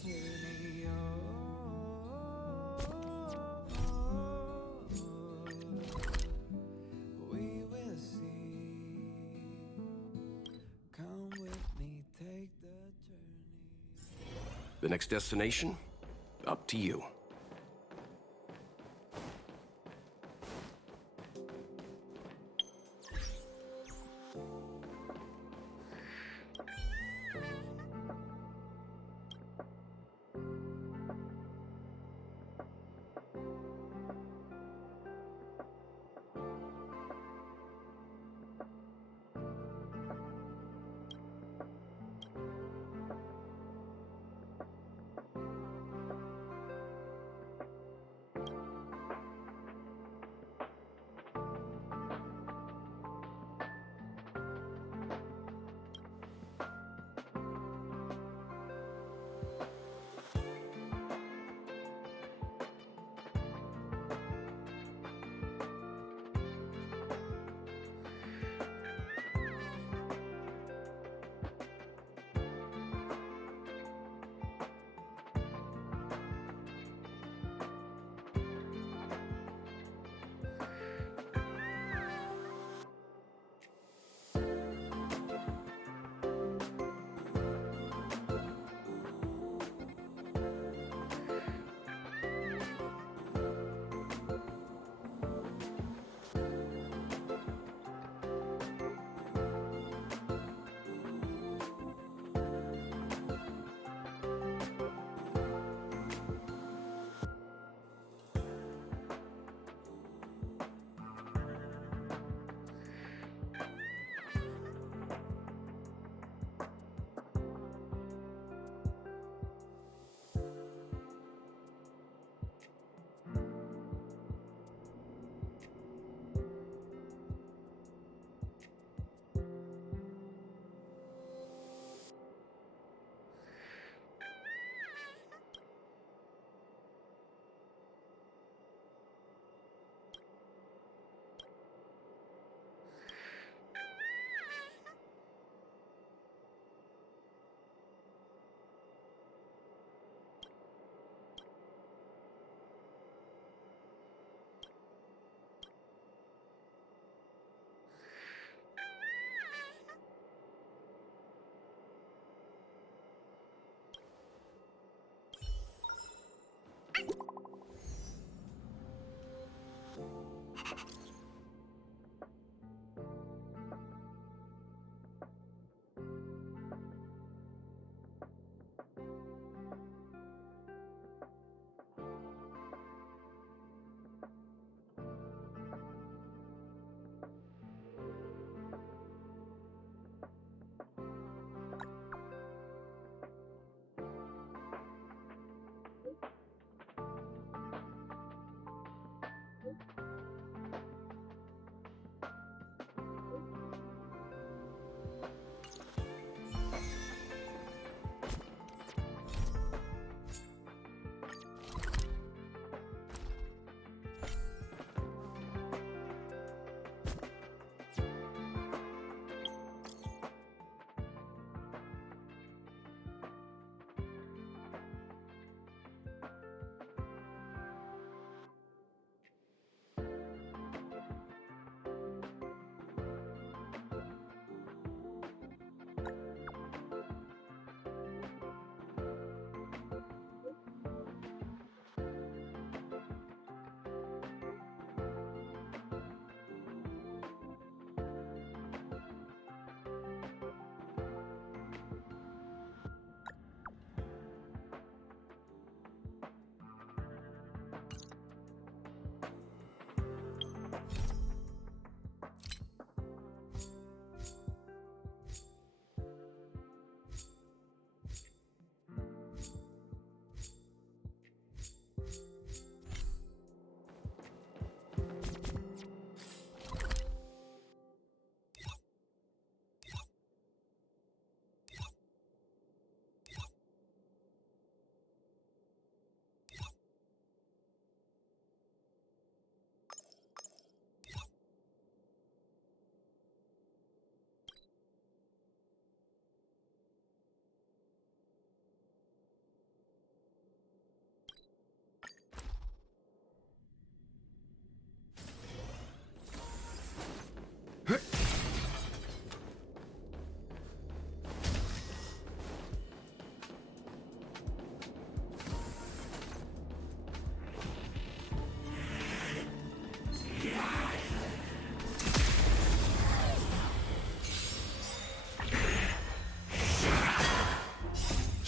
journey. We will see. Come with me, take the journey. The next destination? Up to you.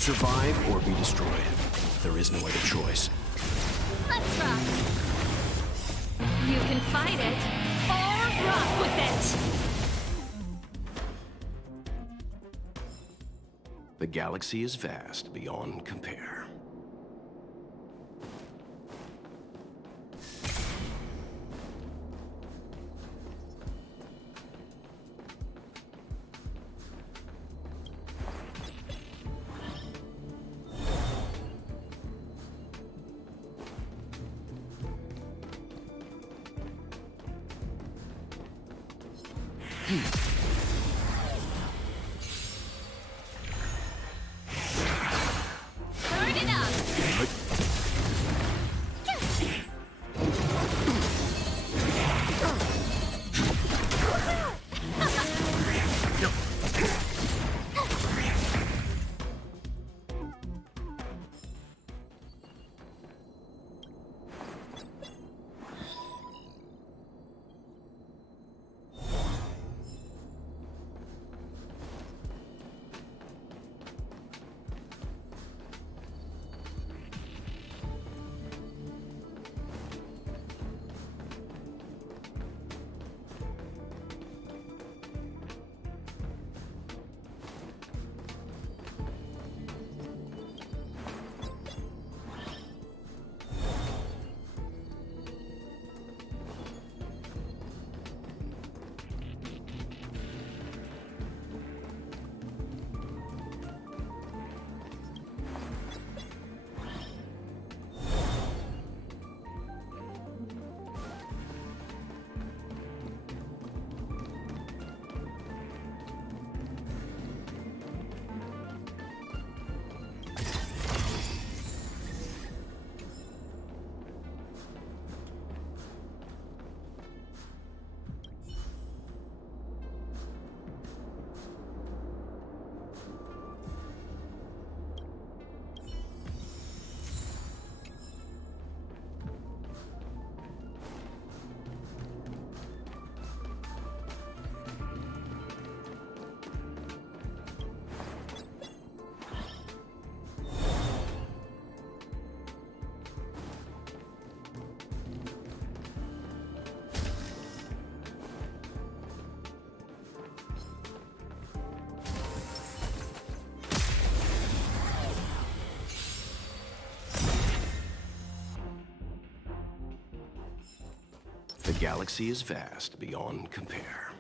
Survive or be destroyed. There is no other choice. Let's rock. You can fight it, or rock with it. The galaxy is vast beyond compare. Turn it up. The galaxy is vast beyond compare.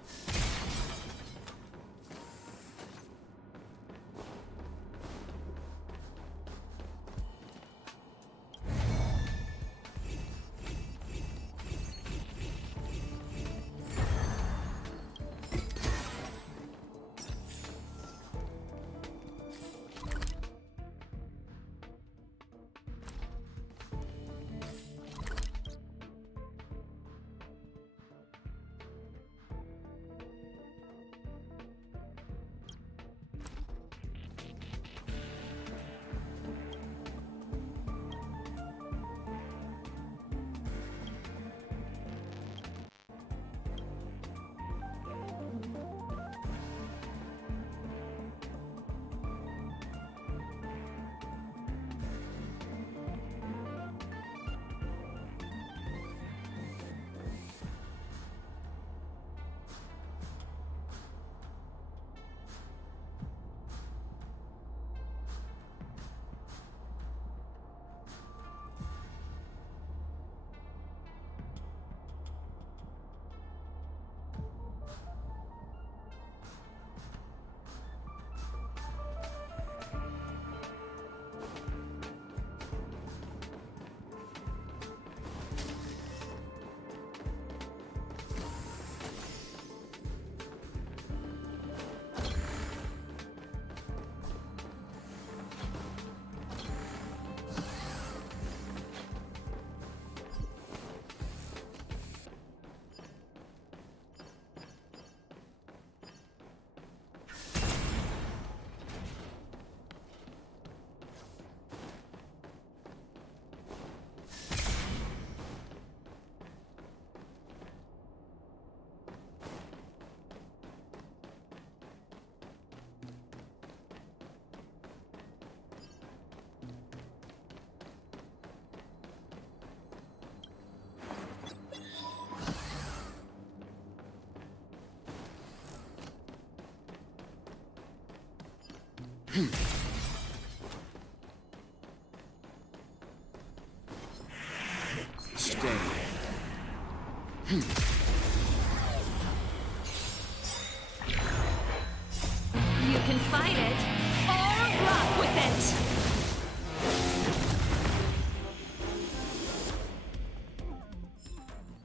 Stay. You can fight it, or rock with it!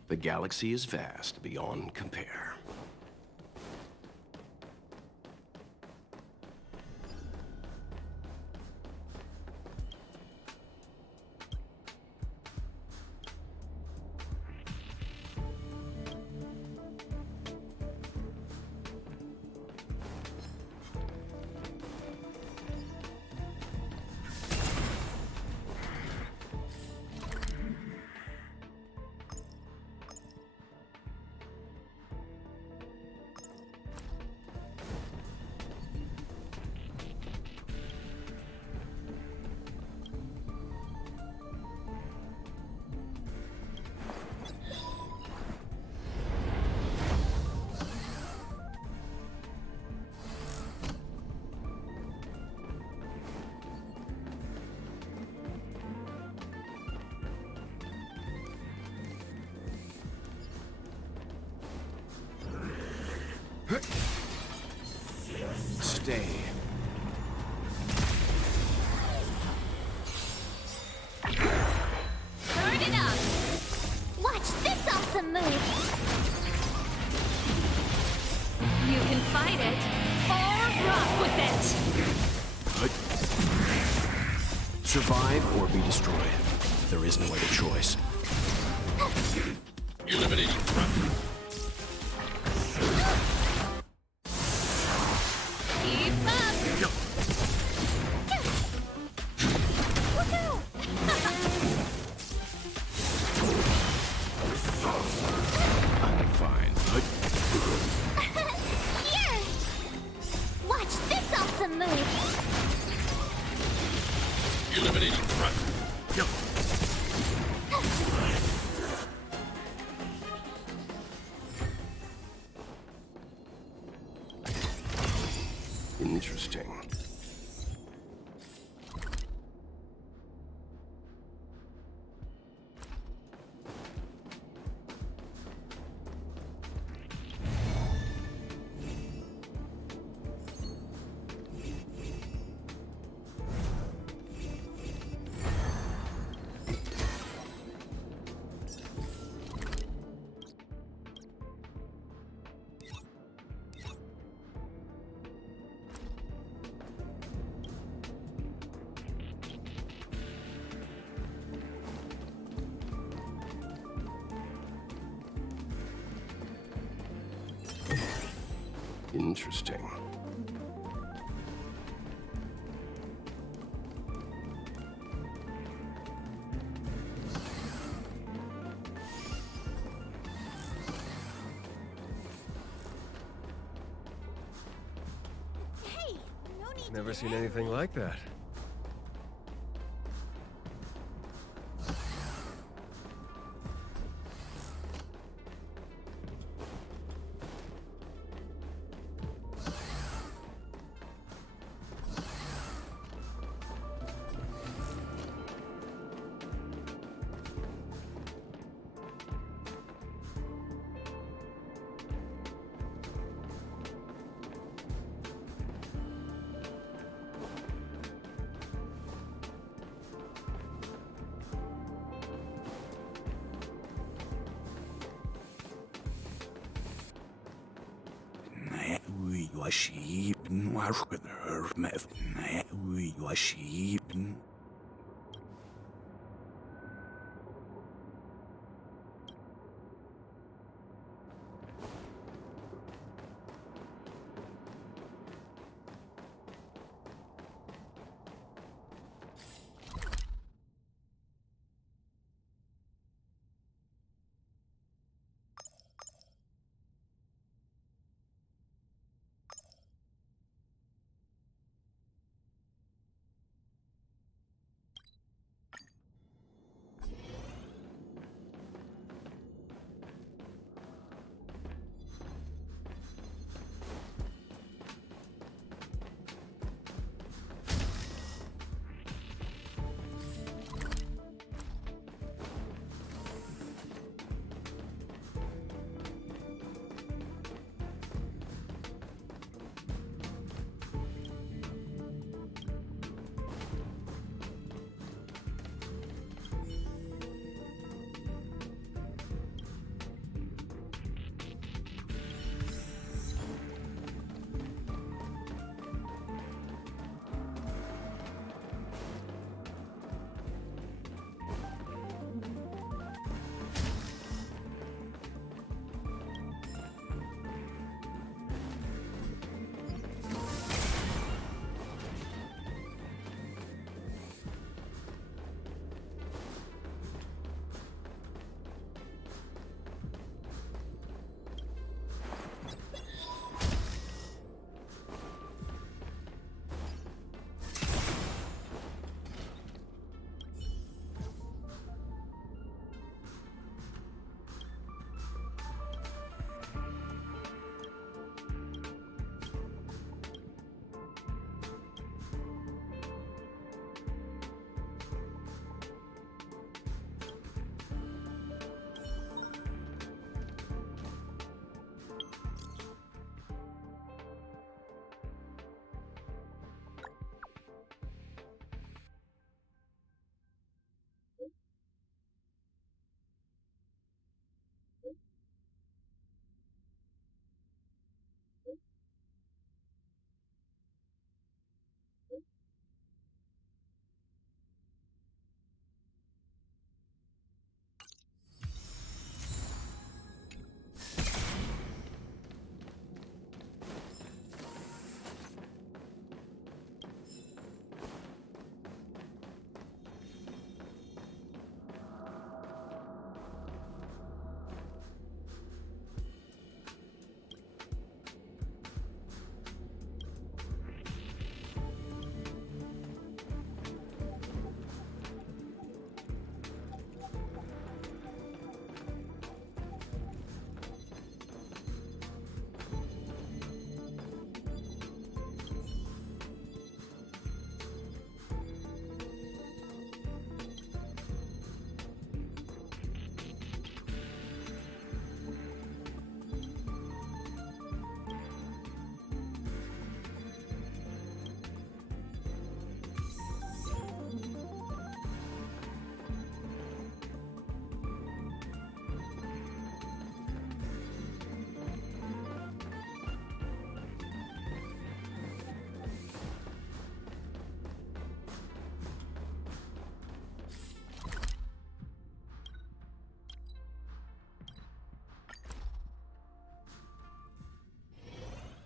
The galaxy is vast beyond compare. Stay. Turn it up! Watch this awesome move! You can fight it, or rock with it! Survive or be destroyed. There is no other choice. Eliminating threat. Keep up! Woohoo! I'm fine. Here! Watch this awesome move! Eliminating threat. Interesting. Interesting. Hey, no need Never seen anything like that.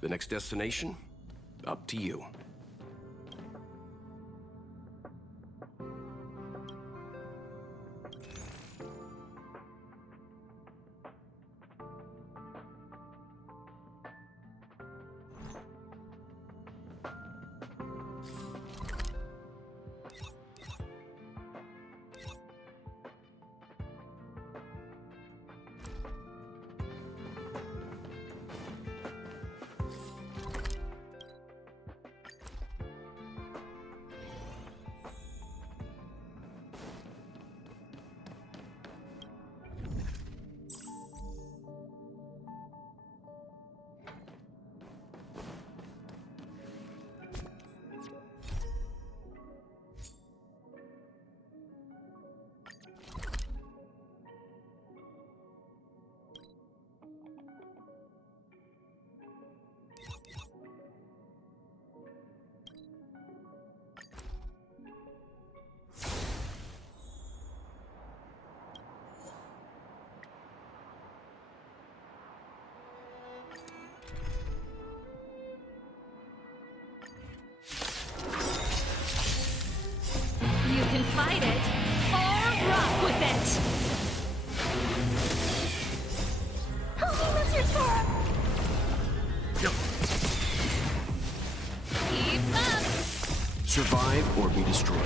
The next destination? Up to you. You can fight it, or rock with it! Help me, Mr. Torb! Keep up! Survive or be destroyed.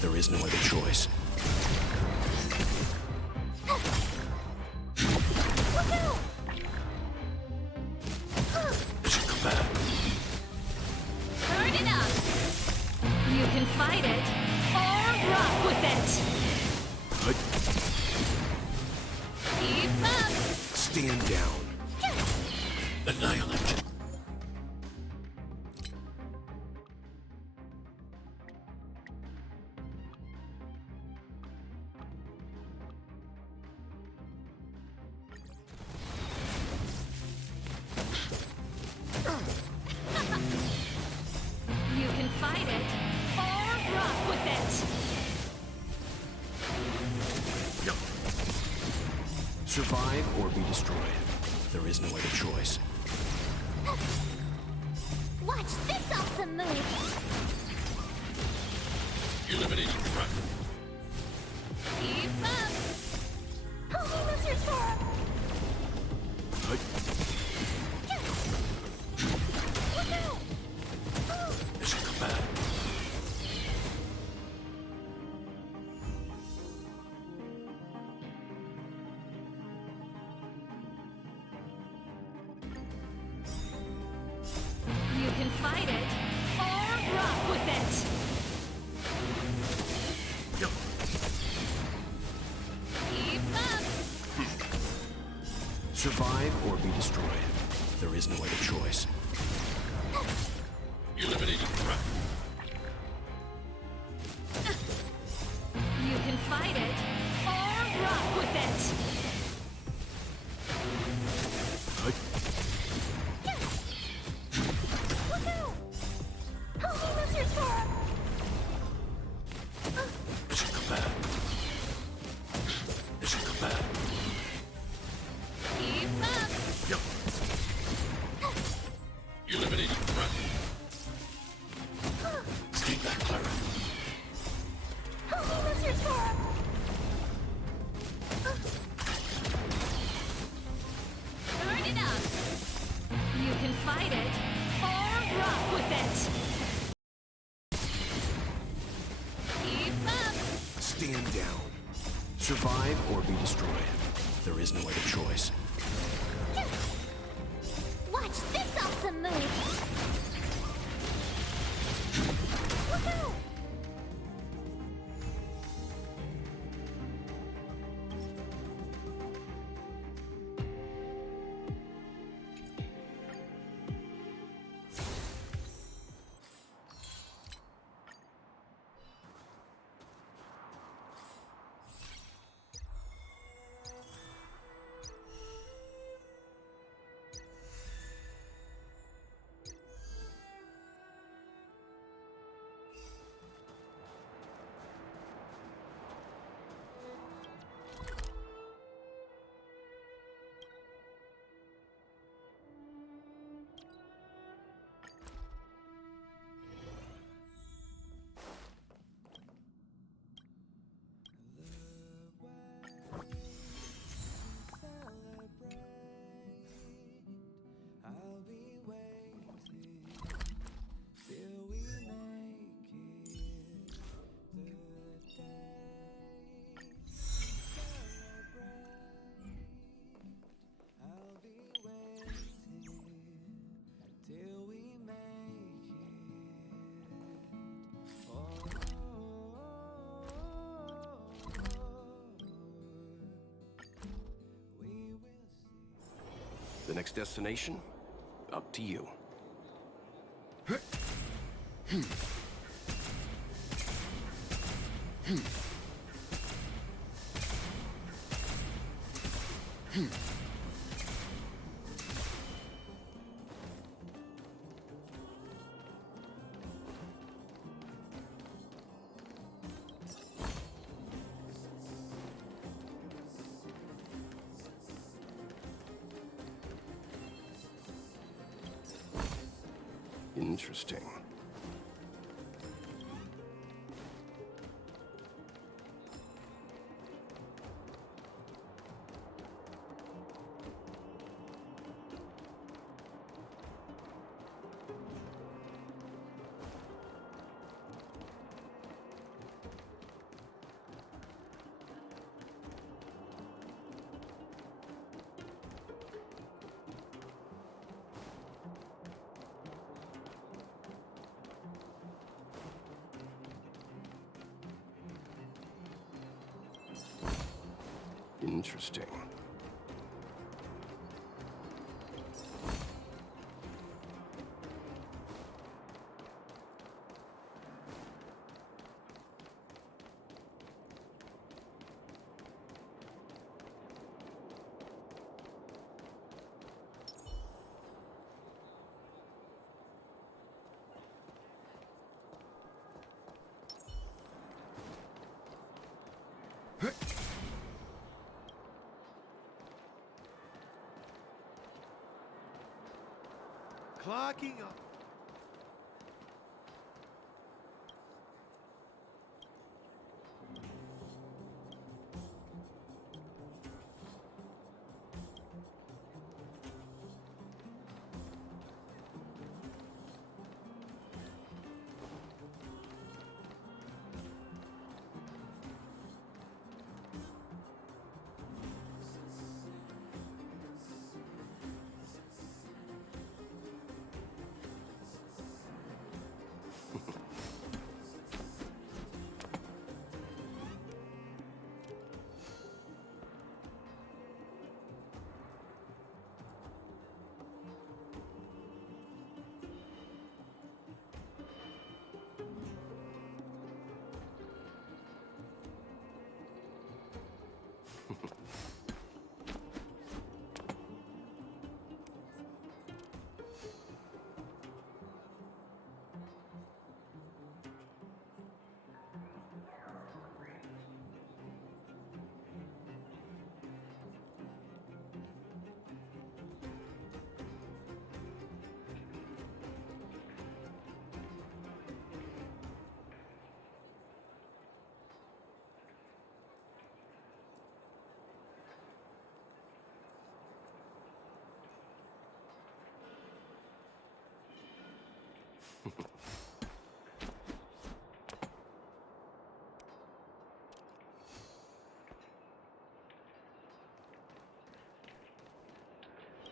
There is no other choice. Look out! Come back. Turn it up! You can fight it, or rock with it! Good. Keep up! Stand down. Annihilate. You can fight it, or rock with it! Survive or be destroyed. There is no other choice. Watch this awesome move! Eliminating threat. Keep up! Help me, Mr. Torb! Good. Look out! Come back. You can fight it, or rock with it! Keep up! Survive or be destroyed. There is no other choice. Eliminating threat. You can fight it, or rock with it! Good. Look out! Help me, Mr. Torb! Come back. Come back. Keep up! Eliminating threat. Stay back, Clara. Help me, Mr. Torb! Turn it up! You can fight it, or rock with it! Keep up! Stand down. Survive or be destroyed. There is no other choice. Watch this awesome move! Look out! The next destination? Up to you. Interesting. Interesting. Clocking up.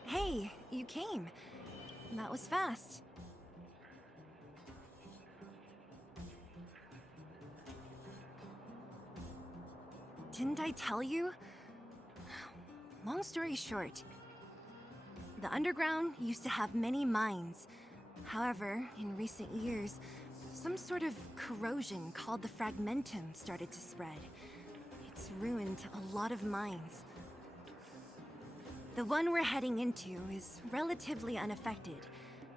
Hey, you came. That was fast. Didn't I tell you? Long story short, the underground used to have many mines. However, in recent years, some sort of corrosion called the fragmentum started to spread. It's ruined a lot of mines. The one we're heading into is relatively unaffected.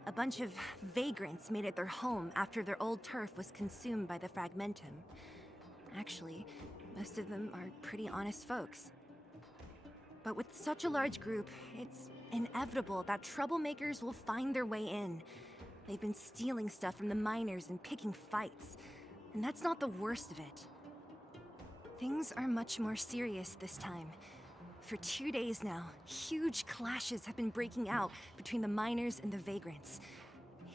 A bunch of vagrants made it their home after their old turf was consumed by the fragmentum. Actually, most of them are pretty honest folks. But with such a large group, it's inevitable that troublemakers will find their way in. They've been stealing stuff from the miners and picking fights. And that's not the worst of it. Things are much more serious this time. For 2 days now, huge clashes have been breaking out between the miners and the vagrants.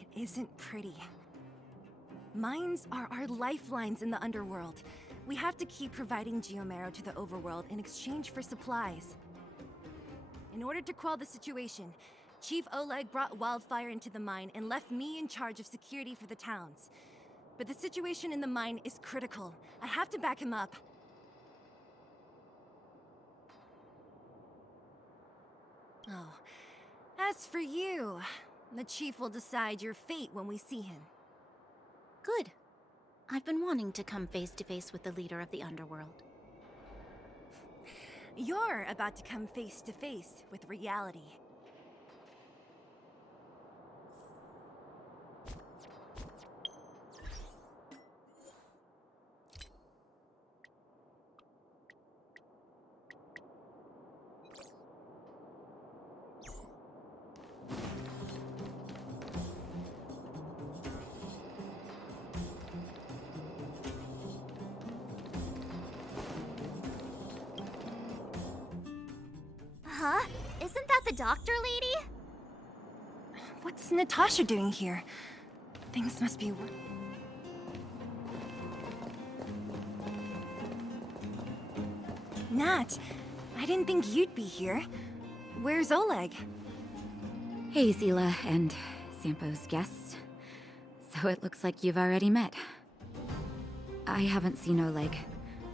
It isn't pretty. Mines are our lifelines in the underworld. We have to keep providing geomarrow to the overworld in exchange for supplies. In order to quell the situation, Chief Oleg brought wildfire into the mine and left me in charge of security for the towns. But the situation in the mine is critical. I have to back him up. Oh, As for you, the chief will decide your fate when we see him. Good. I've been wanting to come face to face with the leader of the underworld. You're about to come face to face with reality. Huh? Isn't that the doctor lady? What's Natasha doing here? Things must be... Nat, I didn't think you'd be here. Where's Oleg? Hey, Zila and Sampo's guests. So it looks like you've already met. I haven't seen Oleg.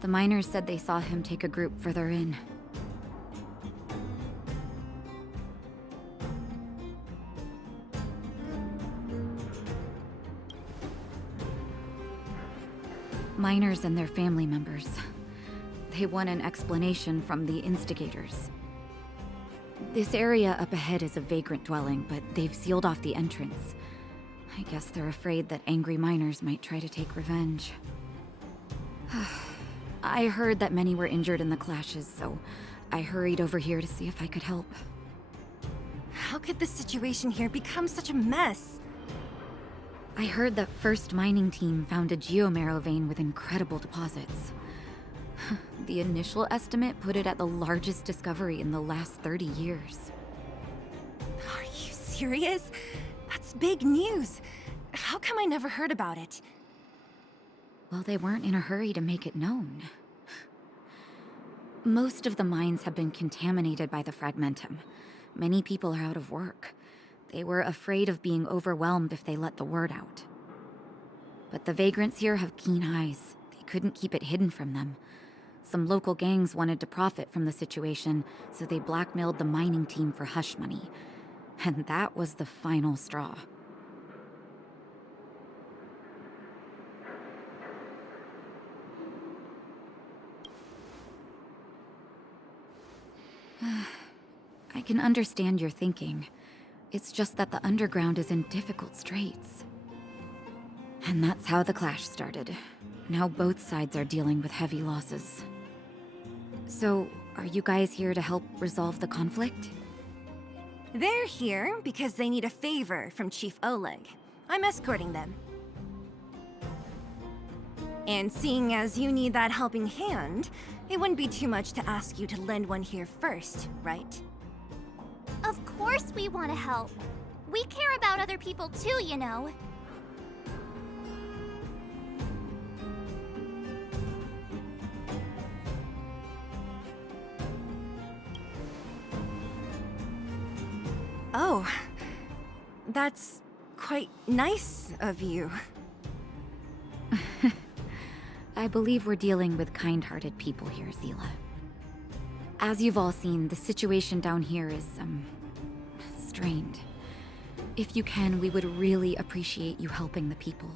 The miners said they saw him take a group further in. Miners and their family members. They want an explanation from the instigators. This area up ahead is a vagrant dwelling, but they've sealed off the entrance. I guess they're afraid that angry miners might try to take revenge. I heard that many were injured in the clashes, so I hurried over here to see if I could help. How could the situation here become such a mess? I heard that First Mining Team found a geomarrow vein with incredible deposits. The initial estimate put it at the largest discovery in the last 30 years. Are you serious? That's big news. How come I never heard about it? Well, they weren't in a hurry to make it known. Most of the mines have been contaminated by the fragmentum. Many people are out of work. They were afraid of being overwhelmed if they let the word out. But the vagrants here have keen eyes. They couldn't keep it hidden from them. Some local gangs wanted to profit from the situation, so they blackmailed the mining team for hush money. And that was the final straw. I can understand your thinking. It's just that the underground is in difficult straits. And that's how the clash started. Now both sides are dealing with heavy losses. So, are you guys here to help resolve the conflict? They're here because they need a favor from Chief Oleg. I'm escorting them. And seeing as you need that helping hand, it wouldn't be too much to ask you to lend one here first, right? Of course we want to help. We care about other people too, you know. Oh, that's quite nice of you. I believe we're dealing with kind-hearted people here, Zila. As you've all seen, the situation down here is, strained. If you can, we would really appreciate you helping the people.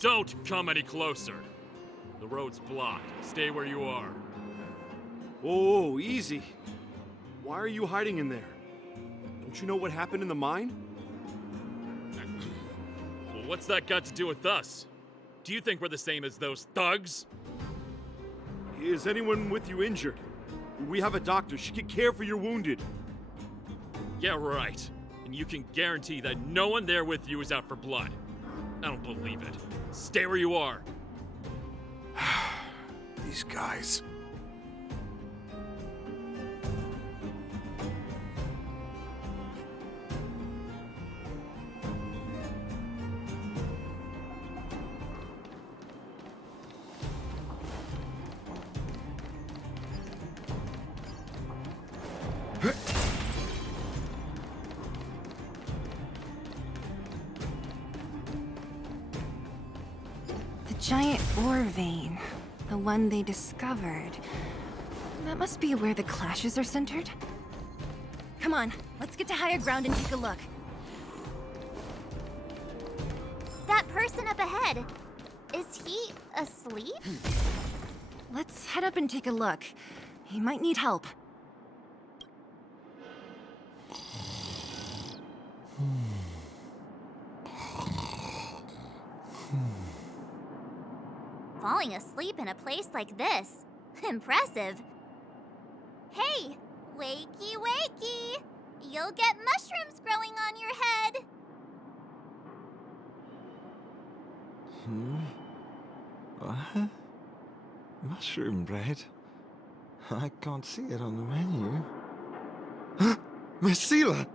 Don't come any closer. The road's blocked. Stay where you are. Oh, easy. Why are you hiding in there? Don't you know what happened in the mine? Well, what's that got to do with us? Do you think we're the same as those thugs? Is anyone with you injured? We have a doctor. She can care for your wounded. Yeah, right. And you can guarantee that no one there with you is out for blood. I don't believe it. Stay where you are. These guys. Giant ore vein. The one they discovered. That must be where the clashes are centered. Come on, let's get to higher ground and take a look. That person up ahead, is he asleep? Let's head up and take a look. He might need help. Falling asleep in a place like this. Impressive. Hey, wakey wakey! You'll get mushrooms growing on your head. What? Mushroom bread? I can't see it on the menu. Miss Sela!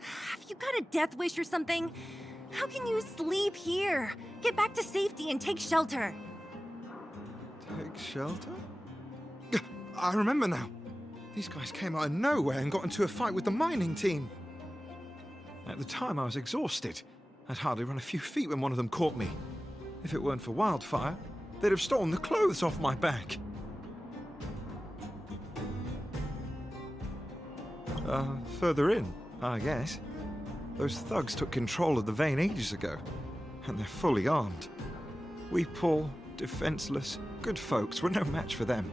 Have you got a death wish or something? How can you sleep here? Get back to safety and take shelter. Take shelter? I remember now. These guys came out of nowhere and got into a fight with the mining team. At the time, I was exhausted. I'd hardly run a few feet when one of them caught me. If it weren't for Wildfire, they'd have stolen the clothes off my back. Further in, I guess. Those thugs took control of the vein ages ago, and they're fully armed. We poor, defenseless, good folks were no match for them.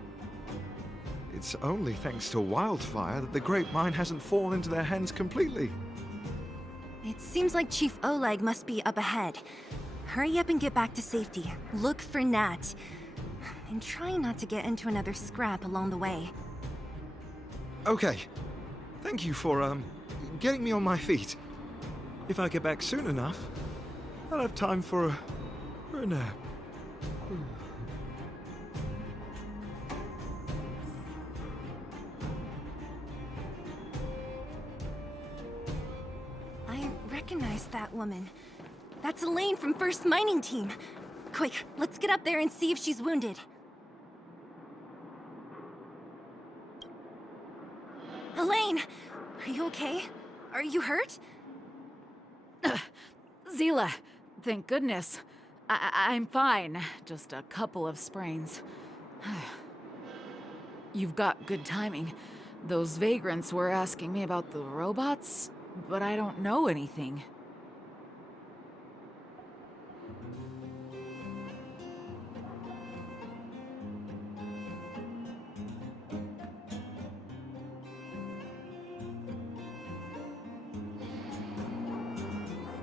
It's only thanks to Wildfire that the Great Mine hasn't fallen into their hands completely. It seems like Chief Oleg must be up ahead. Hurry up and get back to safety. Look for Nat. And try not to get into another scrap along the way. Okay. Thank you for, getting me on my feet. If I get back soon enough, I'll have time for a nap. I recognize that woman. That's Elaine from First Mining Team. Quick, let's get up there and see if she's wounded. Elaine! Are you okay? Are you hurt? Zila, thank goodness. I'm fine. Just a couple of sprains. You've got good timing. Those vagrants were asking me about the robots, but I don't know anything.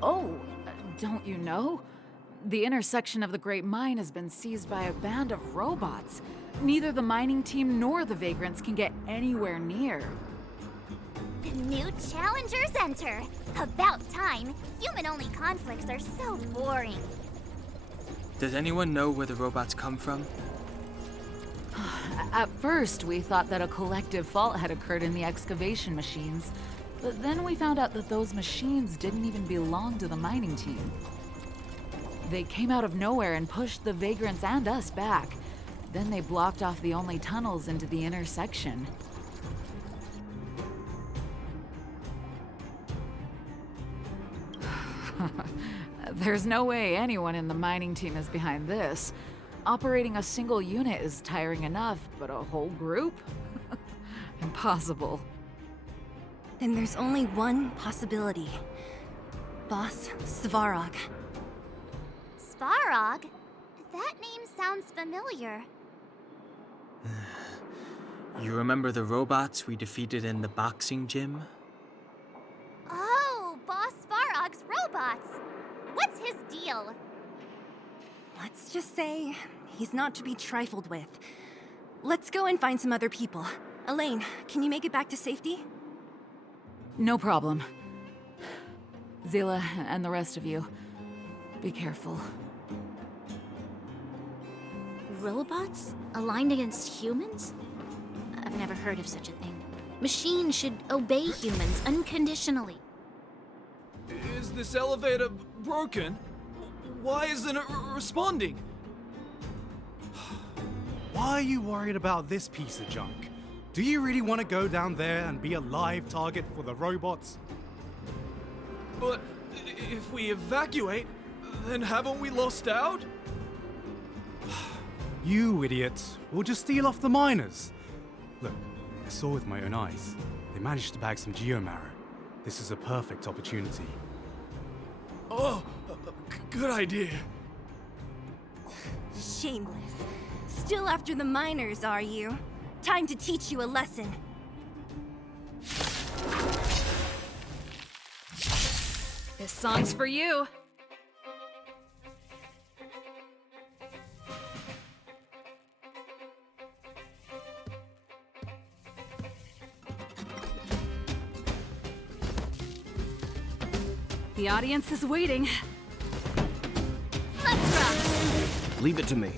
Oh, don't you know? The intersection of the Great Mine has been seized by a band of robots. Neither the mining team nor the vagrants can get anywhere near. New challengers enter. About time. Human-only conflicts are so boring. Does anyone know where the robots come from? At first, we thought that a collective fault had occurred in the excavation machines, but then we found out that those machines didn't even belong to the mining team. They came out of nowhere and pushed the vagrants and us back. Then they blocked off the only tunnels into the intersection. There's no way anyone in the mining team is behind this. Operating a single unit is tiring enough, but a whole group? Impossible. Then there's only one possibility. Boss Svarog. Svarog? That name sounds familiar. You remember the robots we defeated in the boxing gym? Oh, Boss Svarog's robots! What's his deal? Let's just say he's not to be trifled with. Let's go and find some other people. Elaine, can you make it back to safety? No problem. Zila and the rest of you, be careful. Robots? Aligned against humans? I've never heard of such a thing. Machines should obey humans unconditionally. Is this elevator broken? Why isn't it responding? Why are you worried about this piece of junk? Do you really want to go down there and be a live target for the robots? But if we evacuate, then haven't we lost out? You idiots. We'll just steal off the miners. Look, I saw with my own eyes. They managed to bag some geomarrow. This is a perfect opportunity. Oh, good idea. Shameless. Still after the miners, are you? Time to teach you a lesson. This song's for you. The audience is waiting. Let's rock! Leave it to me.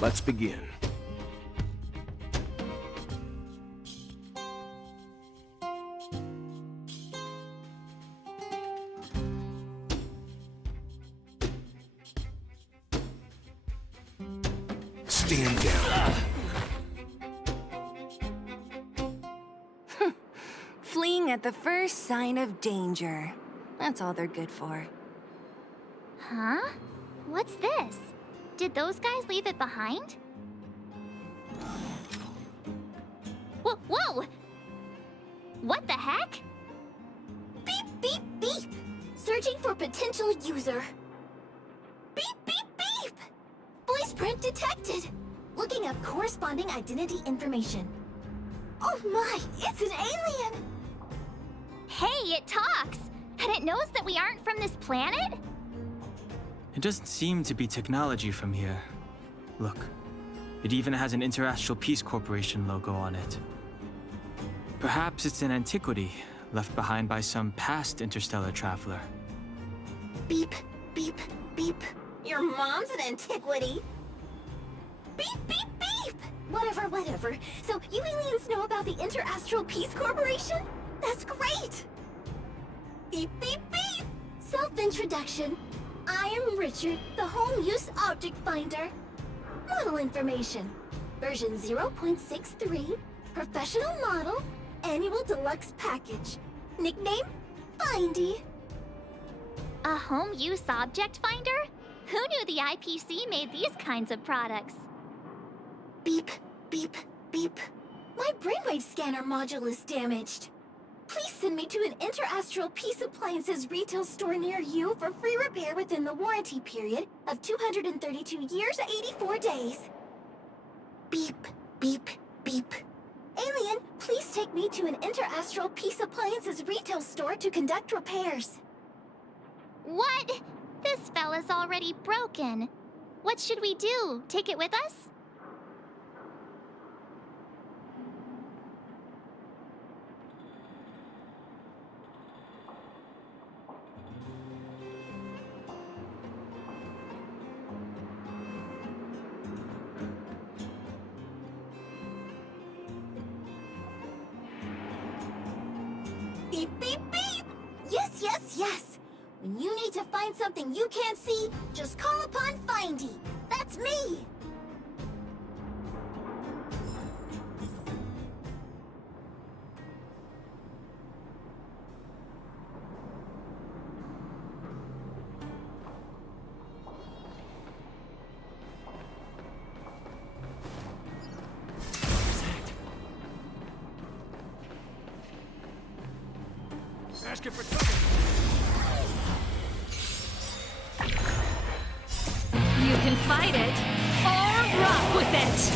Let's begin. Stand down. Fleeing at the first sign of danger. That's all they're good for. Huh? What's this? Did those guys leave it behind? Whoa! What the heck? Beep, beep, beep! Searching for potential user. Beep, beep, beep! Voice print detected. Looking up corresponding identity information. Oh my, it's an alien! Hey, it talks! And it knows that we aren't from this planet? It doesn't seem to be technology from here. Look, it even has an Interastral Peace Corporation logo on it. Perhaps it's an antiquity left behind by some past interstellar traveler. Beep, beep, beep. Your mom's an antiquity. Beep, beep, beep! Whatever. So you aliens know about the Interastral Peace Corporation? That's great! Beep, beep, beep! Self-introduction. I am Richard, the Home Use Object Finder. Model information. Version 0.63, professional model, annual deluxe package. Nickname, Findy. A home use object finder? Who knew the IPC made these kinds of products? Beep, beep, beep. My brainwave scanner module is damaged. Please send me to an Interastral Peace Appliances retail store near you for free repair within the warranty period of 232 years, 84 days. Beep, beep, beep. Alien, please take me to an Interastral Peace Appliances retail store to conduct repairs. What? This fella's already broken. What should we do? Take it with us? Beep, beep, beep! Yes, yes, yes! When you need to find something you can't see, just call upon Findy. That's me! Asking for trouble. You can fight it, or rock with it!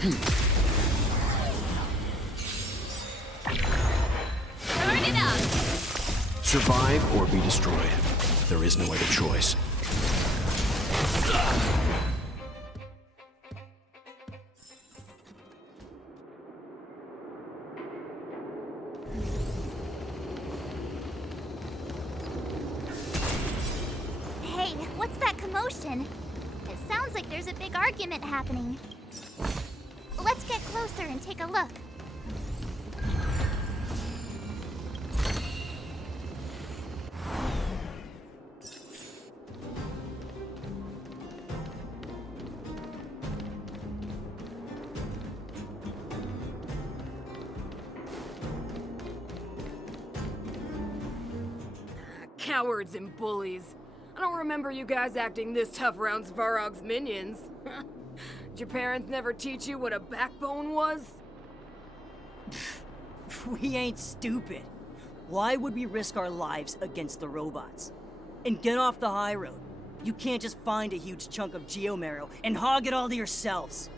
Turn it up! Survive or be destroyed. There is no other choice. Hey, what's that commotion? It sounds like there's a big argument happening. Let's get closer and take a look. Cowards and bullies. I don't remember you guys acting this tough around Svarog's minions. Did your parents never teach you what a backbone was? We ain't stupid. Why would we risk our lives against the robots? And get off the high road. You can't just find a huge chunk of geomarrow and hog it all to yourselves.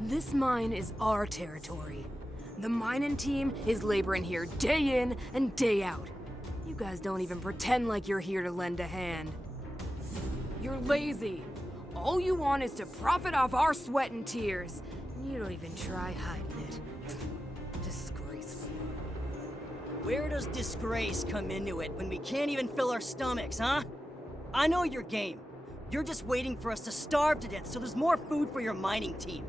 This mine is our territory. The mining team is laboring here day in and day out. You guys don't even pretend like you're here to lend a hand. You're lazy. All you want is to profit off our sweat and tears. You don't even try hiding it. Disgraceful. Where does disgrace come into it when we can't even fill our stomachs, huh? I know your game. You're just waiting for us to starve to death so there's more food for your mining team.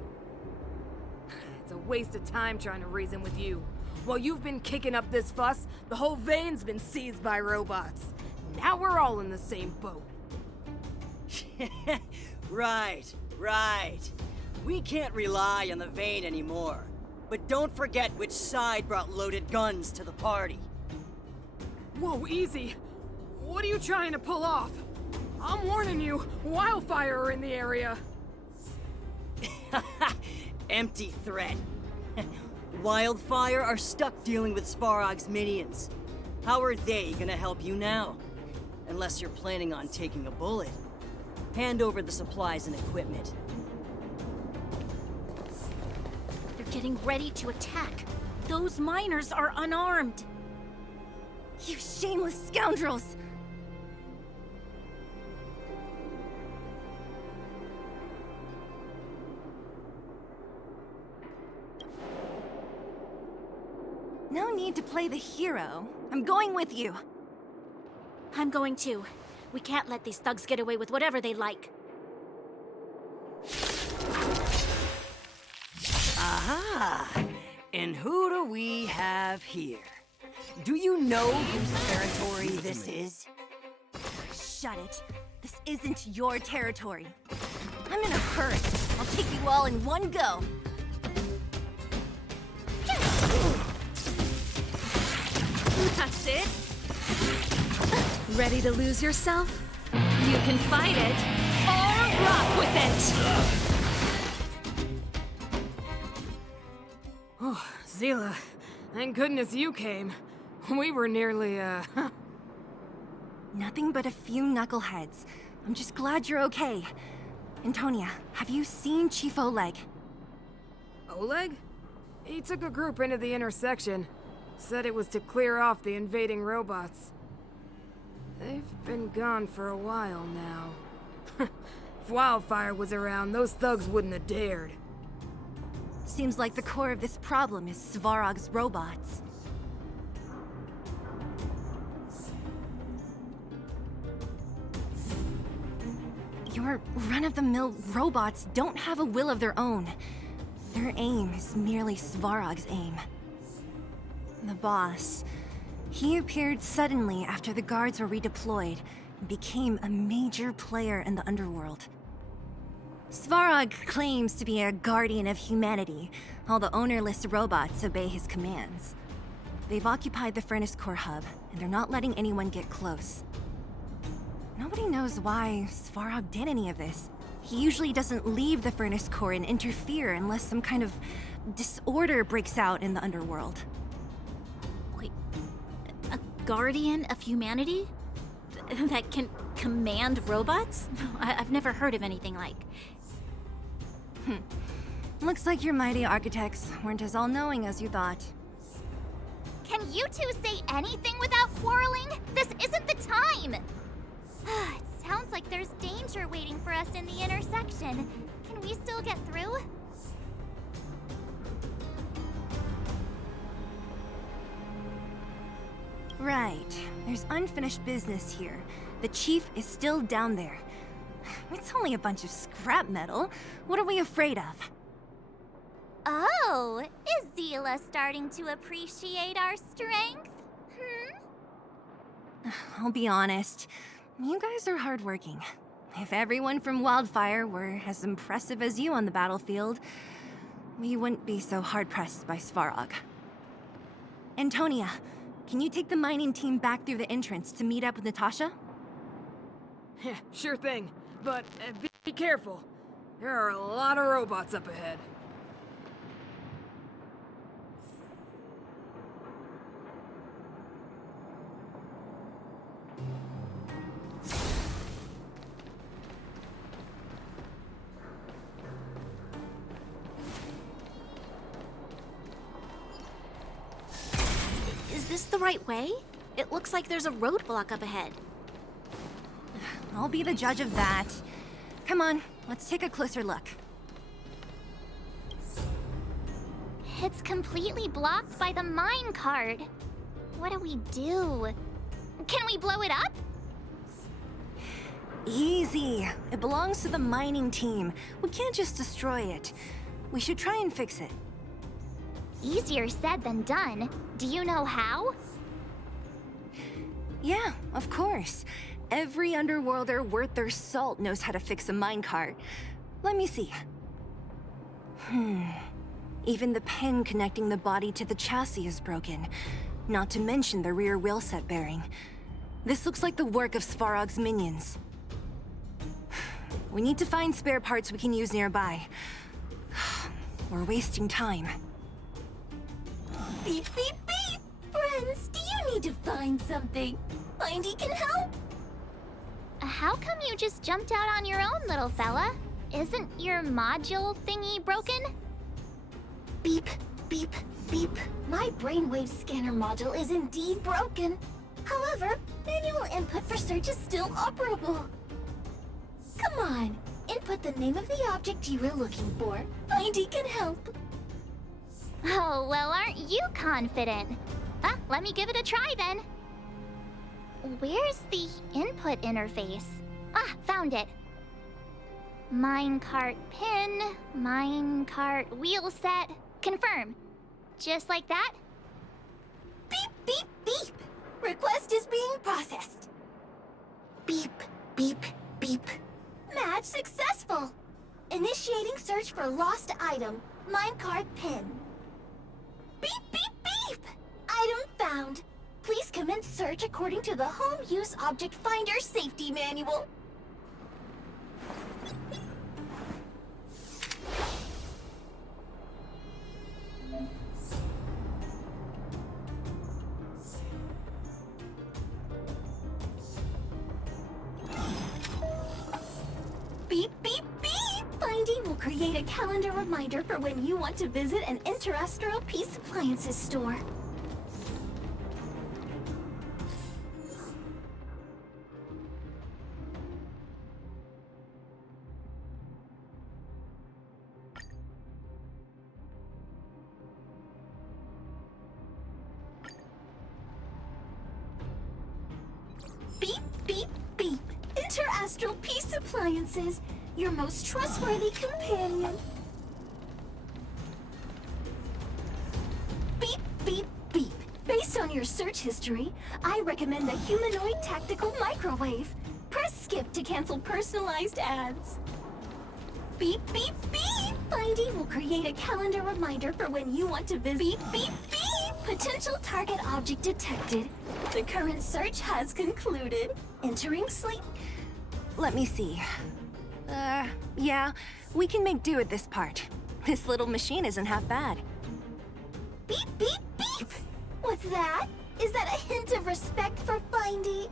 It's a waste of time trying to reason with you. While you've been kicking up this fuss, the whole vein's been seized by robots. Now we're all in the same boat. Right. We can't rely on the vein anymore. But don't forget which side brought loaded guns to the party. Whoa, easy. What are you trying to pull off? I'm warning you, wildfire are in the area. Empty threat. Wildfire are stuck dealing with Svarog's minions. How are they gonna help you now? Unless you're planning on taking a bullet. Hand over the supplies and equipment. They're getting ready to attack. Those miners are unarmed. You shameless scoundrels! No need to play the hero. I'm going with you. I'm going too. We can't let these thugs get away with whatever they like. Aha! And who do we have here? Do you know whose territory this is? Shut it. This isn't your territory. I'm in a hurry. I'll take you all in one go. That's it? Ready to lose yourself? You can fight it, or rock with it! Oh, Zila, thank goodness you came. We were nearly, Nothing but a few knuckleheads. I'm just glad you're okay. Antonia, have you seen Chief Oleg? Oleg? He took a group into the intersection. Said it was to clear off the invading robots. They've been gone for a while now. If Wildfire was around, those thugs wouldn't have dared. Seems like the core of this problem is Svarog's robots. Your run-of-the-mill robots don't have a will of their own. Their aim is merely Svarog's aim. The boss, he appeared suddenly after the guards were redeployed and became a major player in the underworld. Svarog claims to be a guardian of humanity, while the ownerless robots obey his commands. They've occupied the Furnace Core hub, and they're not letting anyone get close. Nobody knows why Svarog did any of this. He usually doesn't leave the Furnace Core and interfere unless some kind of disorder breaks out in the underworld. Wait, a guardian of humanity? That can command robots? I've never heard of anything like. Looks like your mighty architects weren't as all-knowing as you thought. Can you two say anything without quarreling? This isn't the time! It sounds like there's danger waiting for us in the intersection. Can we still get through? Right. There's unfinished business here. The chief is still down there. It's only a bunch of scrap metal. What are we afraid of? Oh, is Zila starting to appreciate our strength? I'll be honest. You guys are hardworking. If everyone from Wildfire were as impressive as you on the battlefield, we wouldn't be so hard-pressed by Svarog. Antonia, can you take the mining team back through the entrance to meet up with Natasha? Yeah, sure thing. But be careful. There are a lot of robots up ahead. Is this the right way? It looks like there's a roadblock up ahead. I'll be the judge of that. Come on, let's take a closer look. It's completely blocked by the mine cart. What do we do? Can we blow it up? Easy. It belongs to the mining team. We can't just destroy it. We should try and fix it. Easier said than done. Do you know how? Yeah, of course. Every underworlder worth their salt knows how to fix a minecart. Let me see. Even the pin connecting the body to the chassis is broken. Not to mention the rear wheel set bearing. This looks like the work of Svarog's minions. We need to find spare parts we can use nearby. We're wasting time. Beep, beep, beep! Friends, do you need to find something? Mindy can help? How come you just jumped out on your own, little fella? Isn't your module thingy broken? Beep, beep, beep. My brainwave scanner module is indeed broken. However, manual input for search is still operable. Come on, input the name of the object you were looking for. Mindy can help. Oh, well, aren't you confident? Let me give it a try then. Where's the input interface? Found it. Minecart pin, minecart wheel set, confirm. Just like that? Beep, beep, beep. Request is being processed. Beep, beep, beep. Match successful. Initiating search for lost item, minecart pin. Beep, beep, beep. Item found. Please commence search according to the Home Use Object Finder Safety Manual. Beep, beep, beep! Findy will create a calendar reminder for when you want to visit an Interastral Peace Appliances store. Beep, beep, beep. Interastral Peace Appliances, your most trustworthy companion. Beep, beep, beep. Based on your search history, I recommend the humanoid tactical microwave. Press skip to cancel personalized ads. Beep, beep, beep. Findy will create a calendar reminder for when you want to visit. Beep, beep, beep. Potential target object detected. The current search has concluded. Entering sleep. Let me see. Yeah, we can make do with this part. This little machine isn't half bad. Beep, beep, beep! What's that? Is that a hint of respect for Findy?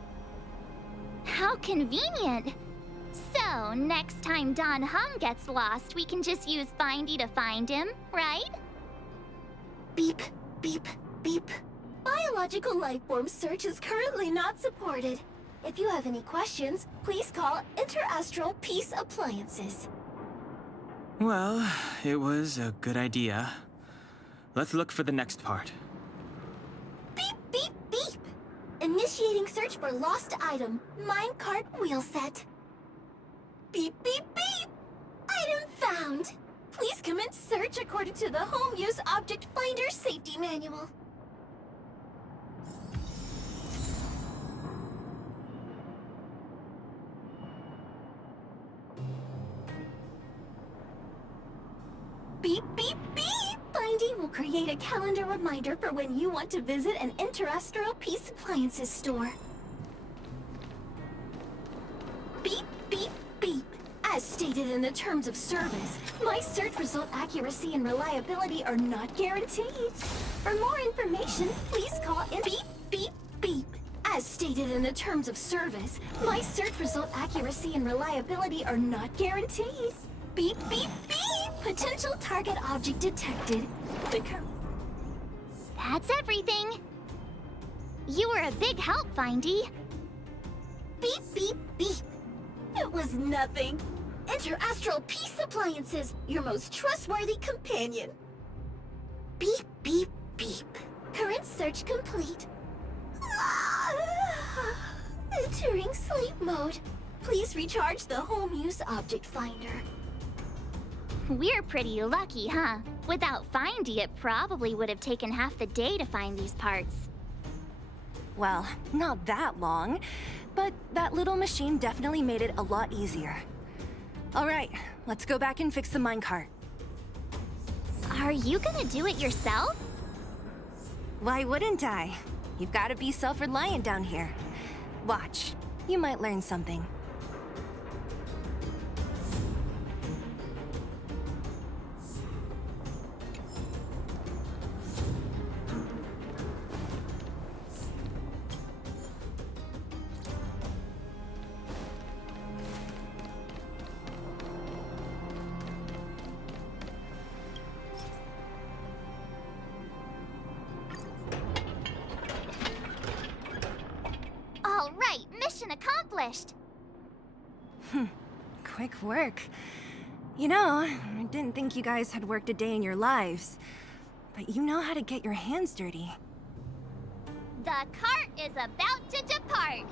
How convenient. So, next time Don Hum gets lost, we can just use Findy to find him, right? Beep, beep, beep. Biological life form search is currently not supported. If you have any questions, please call Interastral Peace Appliances. Well, it was a good idea. Let's look for the next part. Beep, beep, beep! Initiating search for lost item, minecart wheel set. Beep, beep, beep! Item found! Please commence search according to the Home Use Object Finder Safety Manual. Beep, beep, beep! Findy will create a calendar reminder for when you want to visit an Interastral Peace Appliances store. Beep, beep, beep! As stated in the terms of service, my search result accuracy and reliability are not guaranteed. For more information, please call in. Beep, beep, beep! As stated in the terms of service, my search result accuracy and reliability are not guaranteed. Beep, beep, beep! Potential target object detected. That's everything. You were a big help, Findy. Beep, beep, beep. It was nothing. Interastral Peace Appliances, your most trustworthy companion. Beep, beep, beep. Current search complete. Entering sleep mode. Please recharge the Home Use Object Finder. We're pretty lucky, huh? Without Findy, it probably would have taken half the day to find these parts. Well, not that long, but that little machine definitely made it a lot easier. All right, let's go back and fix the minecart. Are you gonna do it yourself? Why wouldn't I? You've got to be self-reliant down here. Watch, you might learn something. All right, mission accomplished. Quick work. You know, I didn't think you guys had worked a day in your lives. but you know how to get your hands dirty. The cart is about to depart.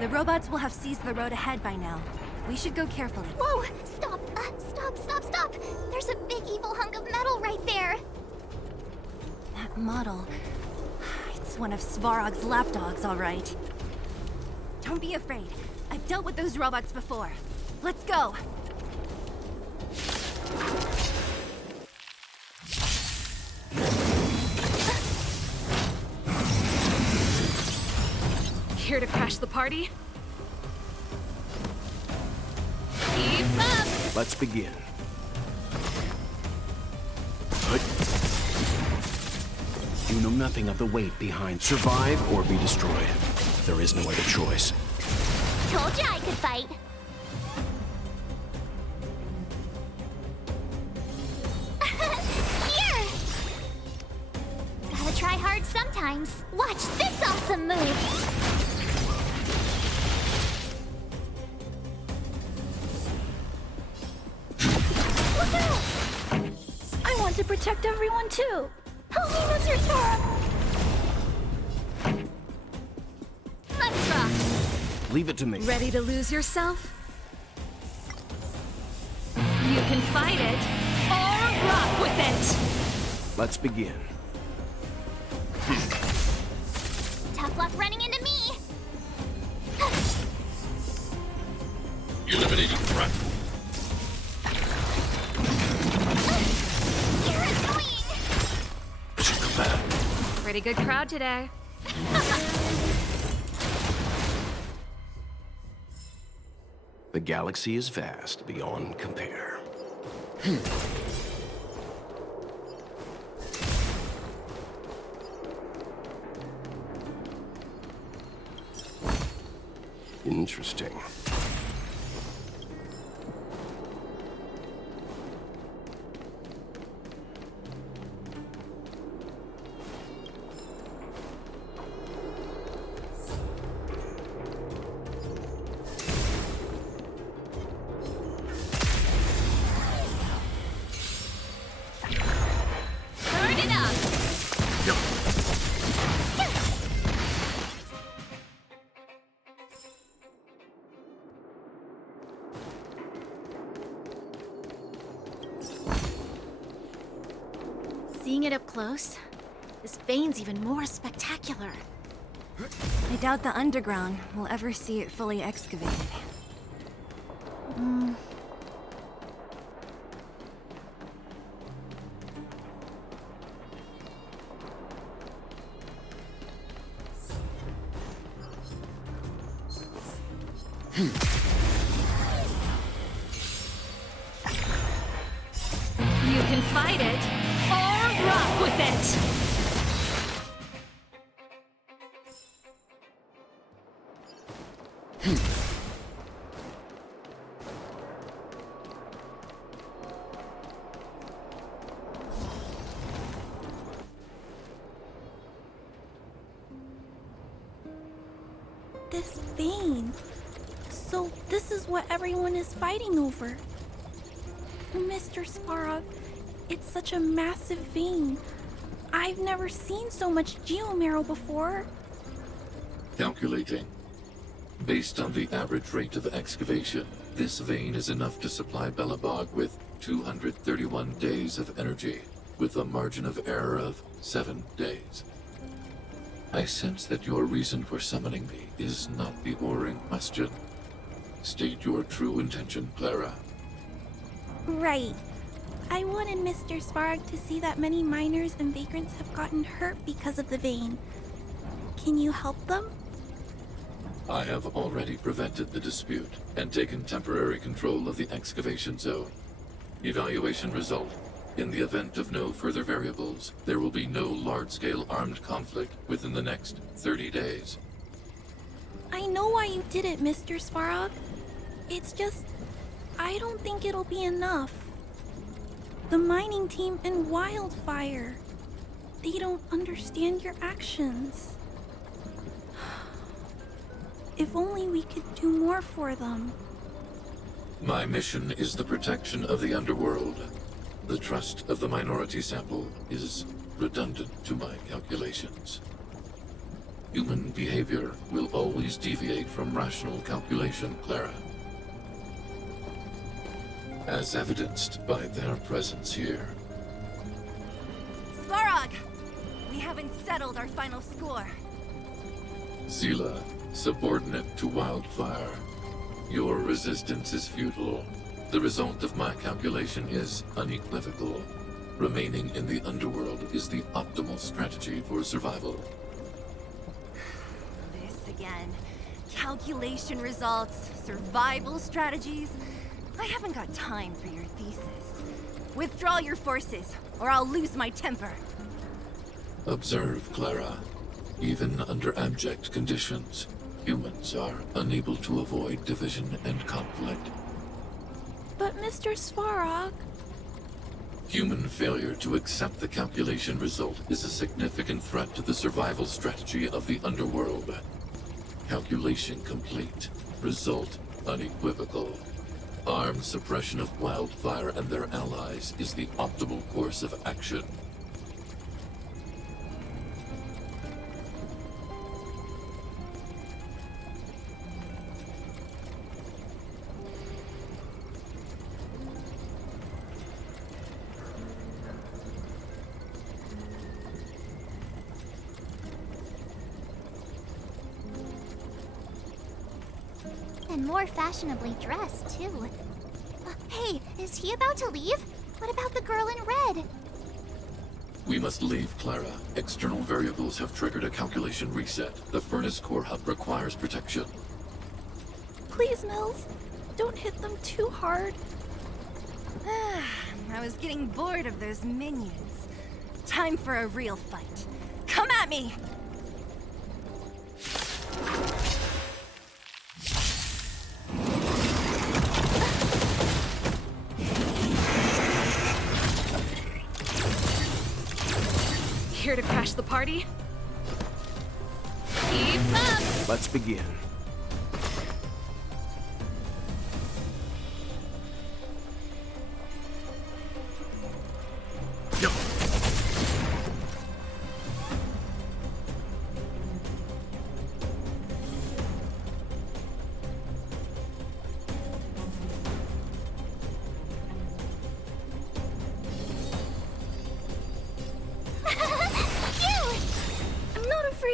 The robots will have seized the road ahead by now. We should go carefully. Whoa! Stop! Stop! There's a big evil hunk of metal right there! That model... It's one of Svarog's lapdogs, all right. Don't be afraid. I've dealt with those robots before. Let's go! Here to crash the party? Keep up! Let's begin. You know nothing of the weight behind survive or be destroyed. There is no other choice. Told you I could fight. Here! Gotta try hard sometimes. Watch this awesome move! Look out! I want to protect everyone too. Help me, Mr. Sparrow. Let's rock! Leave it to me. Ready to lose yourself? You can fight it, or rock with it! Let's begin. Tough luck running into me! Eliminating threat. You're annoying! Pretty good crowd today. The galaxy is vast beyond compare. Interesting. Turn it up! Seeing it up close, this vein's even more spectacular. I doubt the underground will ever see it fully excavated. You can fight it, or rock with it! This vein. So this is what everyone is fighting over. Mr. Sparrow, it's such a massive vein. I've never seen so much geomarrow before. Calculating. Based on the average rate of excavation, this vein is enough to supply Belobog with 231 days of energy, with a margin of error of 7 days. I sense that your reason for summoning me is not the ore in question. State your true intention, Clara. Right. I wanted Mr. Svarog to see that many miners and vagrants have gotten hurt because of the vein. Can you help them? I have already prevented the dispute and taken temporary control of the excavation zone. Evaluation result. In the event of no further variables, there will be no large-scale armed conflict within the next 30 days. I know why you did it, Mr. Svarog. It's just, I don't think it'll be enough. The mining team and Wildfire, they don't understand your actions. If only we could do more for them. My mission is the protection of the underworld. The trust of the minority sample is redundant to my calculations. Human behavior will always deviate from rational calculation, Clara. As evidenced by their presence here. Svarog! We haven't settled our final score. Seela, subordinate to Wildfire. Your resistance is futile. The result of my calculation is unequivocal. Remaining in the underworld is the optimal strategy for survival. This again. Calculation results, survival strategies. I haven't got time for your thesis. Withdraw your forces, or I'll lose my temper. Observe, Clara. Even under abject conditions, humans are unable to avoid division and conflict. But Mr. Svarog... Human failure to accept the calculation result is a significant threat to the survival strategy of the underworld. Calculation complete. Result unequivocal. Armed suppression of Wildfire and their allies is the optimal course of action. And more fashionably dressed, too. Hey, is he about to leave? What about the girl in red? We must leave, Clara. External variables have triggered a calculation reset. The furnace core hub requires protection. Please, Mills, don't hit them too hard. I was getting bored of those minions. Time for a real fight. Come at me! Here to crash the party? Keep up! Let's begin.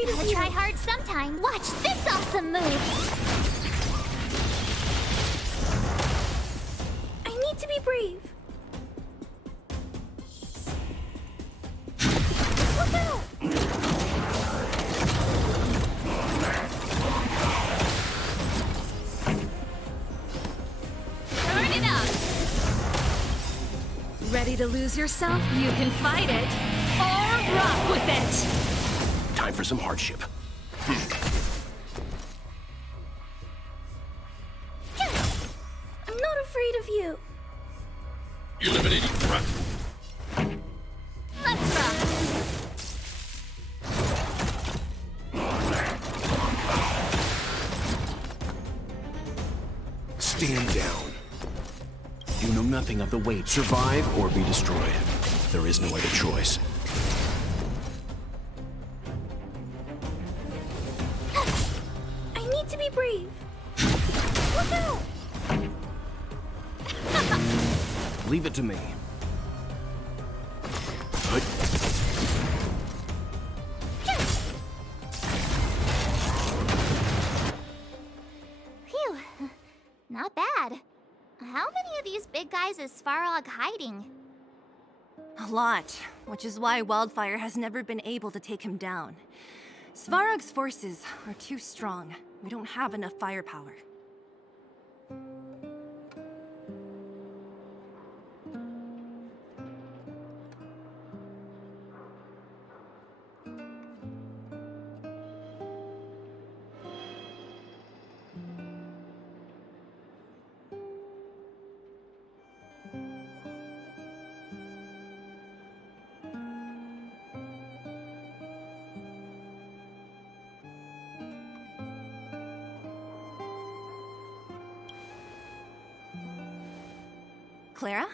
Gotta try hard sometime. Watch this awesome move! I need to be brave. Look out! Turn it up! Ready to lose yourself? You can fight it, or rock with it! Time for some hardship. I'm not afraid of you. Eliminating threat. Let's rock! Stand down. You know nothing of the weight. Survive or be destroyed. There is no other choice. I need to be brave. Look out! Leave it to me. Phew. Not bad. How many of these big guys is Svarog hiding? A lot, which is why Wildfire has never been able to take him down. Svarog's forces are too strong. We don't have enough firepower. Clara?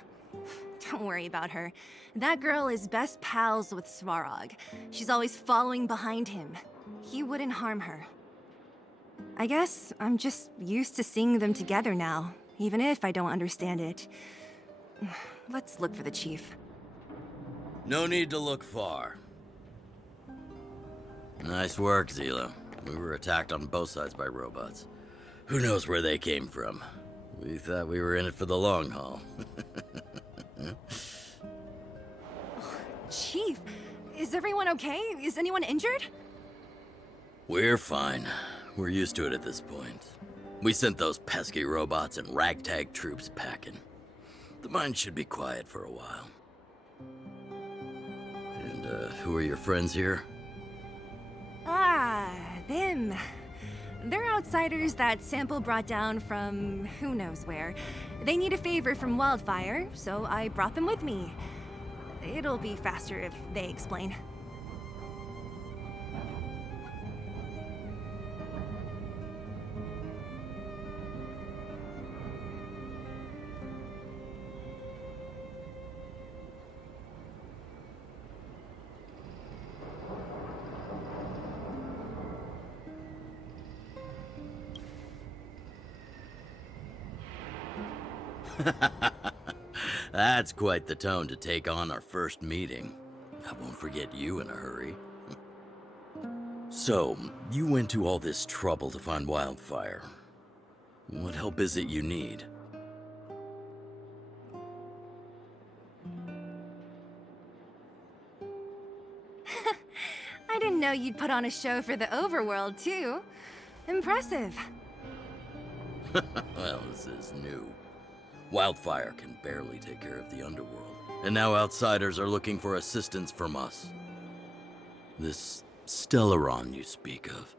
Don't worry about her. That girl is best pals with Svarog. She's always following behind him. He wouldn't harm her. I guess I'm just used to seeing them together now, even if I don't understand it. Let's look for the chief. No need to look far. Nice work, Zila. We were attacked on both sides by robots. Who knows where they came from? We thought we were in it for the long haul. Chief, is everyone okay? Is anyone injured? We're fine. We're used to it at this point. We sent those pesky robots and ragtag troops packing. The mine should be quiet for a while. And, who are your friends here? Ah, them. They're outsiders that Sample brought down from who knows where. They need a favor from Wildfire, so I brought them with me. It'll be faster if they explain. That's quite the tone to take on our first meeting. I won't forget you in a hurry. So, you went to all this trouble to find Wildfire. What help is it you need? I didn't know you'd put on a show for the overworld, too. Impressive. Well, this is new. Wildfire can barely take care of the underworld, and now outsiders are looking for assistance from us. This Stellaron you speak of,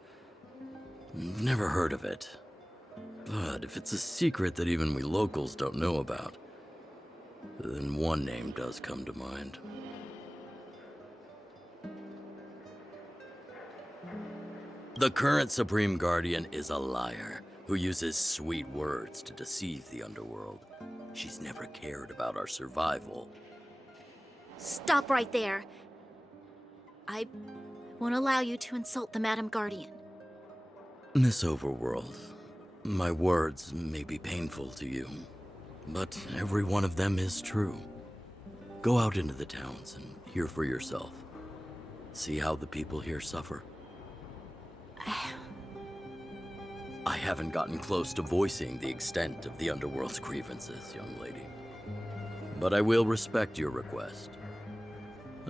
I've never heard of it. But if it's a secret that even we locals don't know about, then one name does come to mind. The current Supreme Guardian is a liar who uses sweet words to deceive the underworld. She's never cared about our survival. Stop right there. I won't allow you to insult the Madam Guardian. Miss Overworld, my words may be painful to you, but every one of them is true. Go out into the towns and hear for yourself. See how the people here suffer. I haven't gotten close to voicing the extent of the underworld's grievances, young lady. But I will respect your request.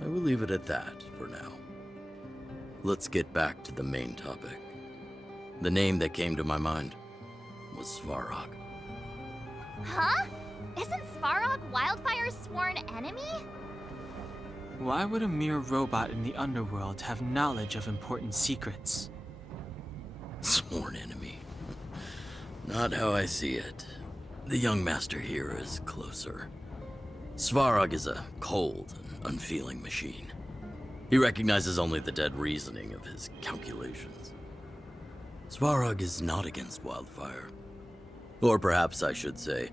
I will leave it at that for now. Let's get back to the main topic. The name that came to my mind was Svarog. Huh? Isn't Svarog Wildfire's sworn enemy? Why would a mere robot in the underworld have knowledge of important secrets? Sworn enemy. Not how I see it. The young master here is closer. Svarog is a cold and unfeeling machine. He recognizes only the dead reasoning of his calculations. Svarog is not against Wildfire. Or perhaps I should say,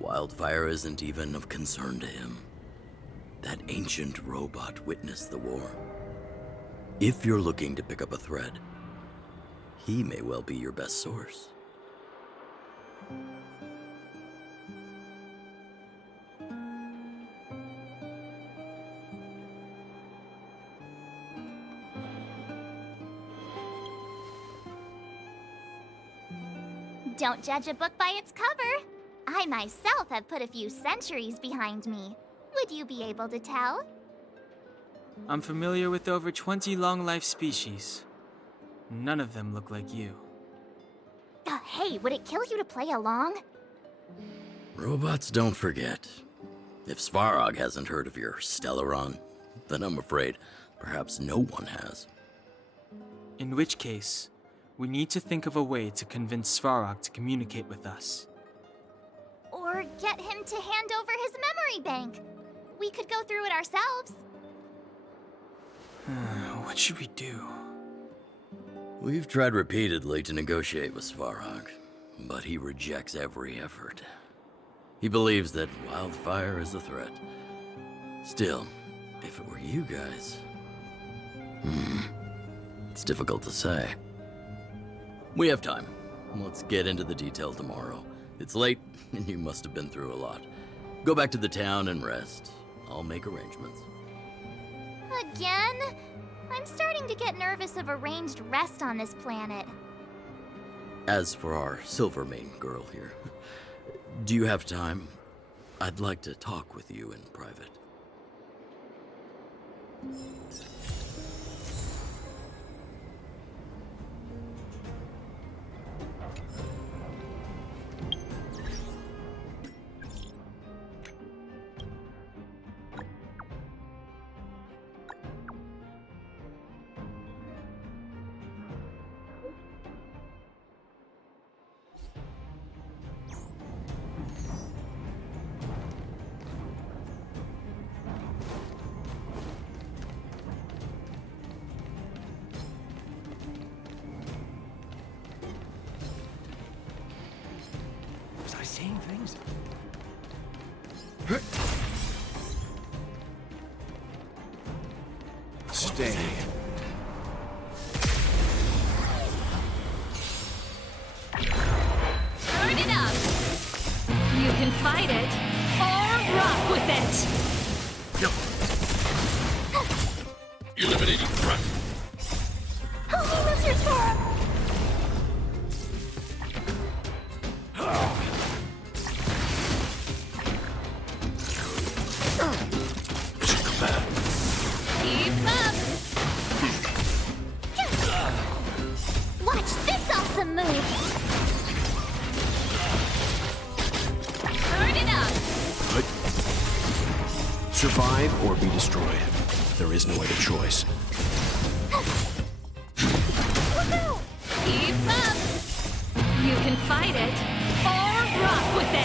Wildfire isn't even of concern to him. That ancient robot witnessed the war. If you're looking to pick up a thread, he may well be your best source. Don't judge a book by its cover. I myself have put a few centuries behind me. Would you be able to tell? I'm familiar with over 20 long-life species. None of them look like you. Hey, would it kill you to play along? Robots don't forget. If Svarog hasn't heard of your Stellaron, then I'm afraid perhaps no one has. In which case, we need to think of a way to convince Svarog to communicate with us. Or get him to hand over his memory bank. We could go through it ourselves. What should we do? We've tried repeatedly to negotiate with Svarog, but he rejects every effort. He believes that wildfire is a threat. Still, if it were you guys... It's difficult to say. We have time. Let's get into the details tomorrow. It's late, and you must have been through a lot. Go back to the town and rest. I'll make arrangements. Again? I'm starting to get nervous of arranged rest on this planet. As for our Silvermane girl here, do you have time? I'd like to talk with you in private. Was I seeing things? Stay. Turn it up! You can fight it, or rock with it! Eliminating threat. Help me, Mr. Sparrow! Keep up! Watch this awesome move! Turn it up! Survive or be destroyed. There is no other choice. Keep up! You can fight it, or rock with it!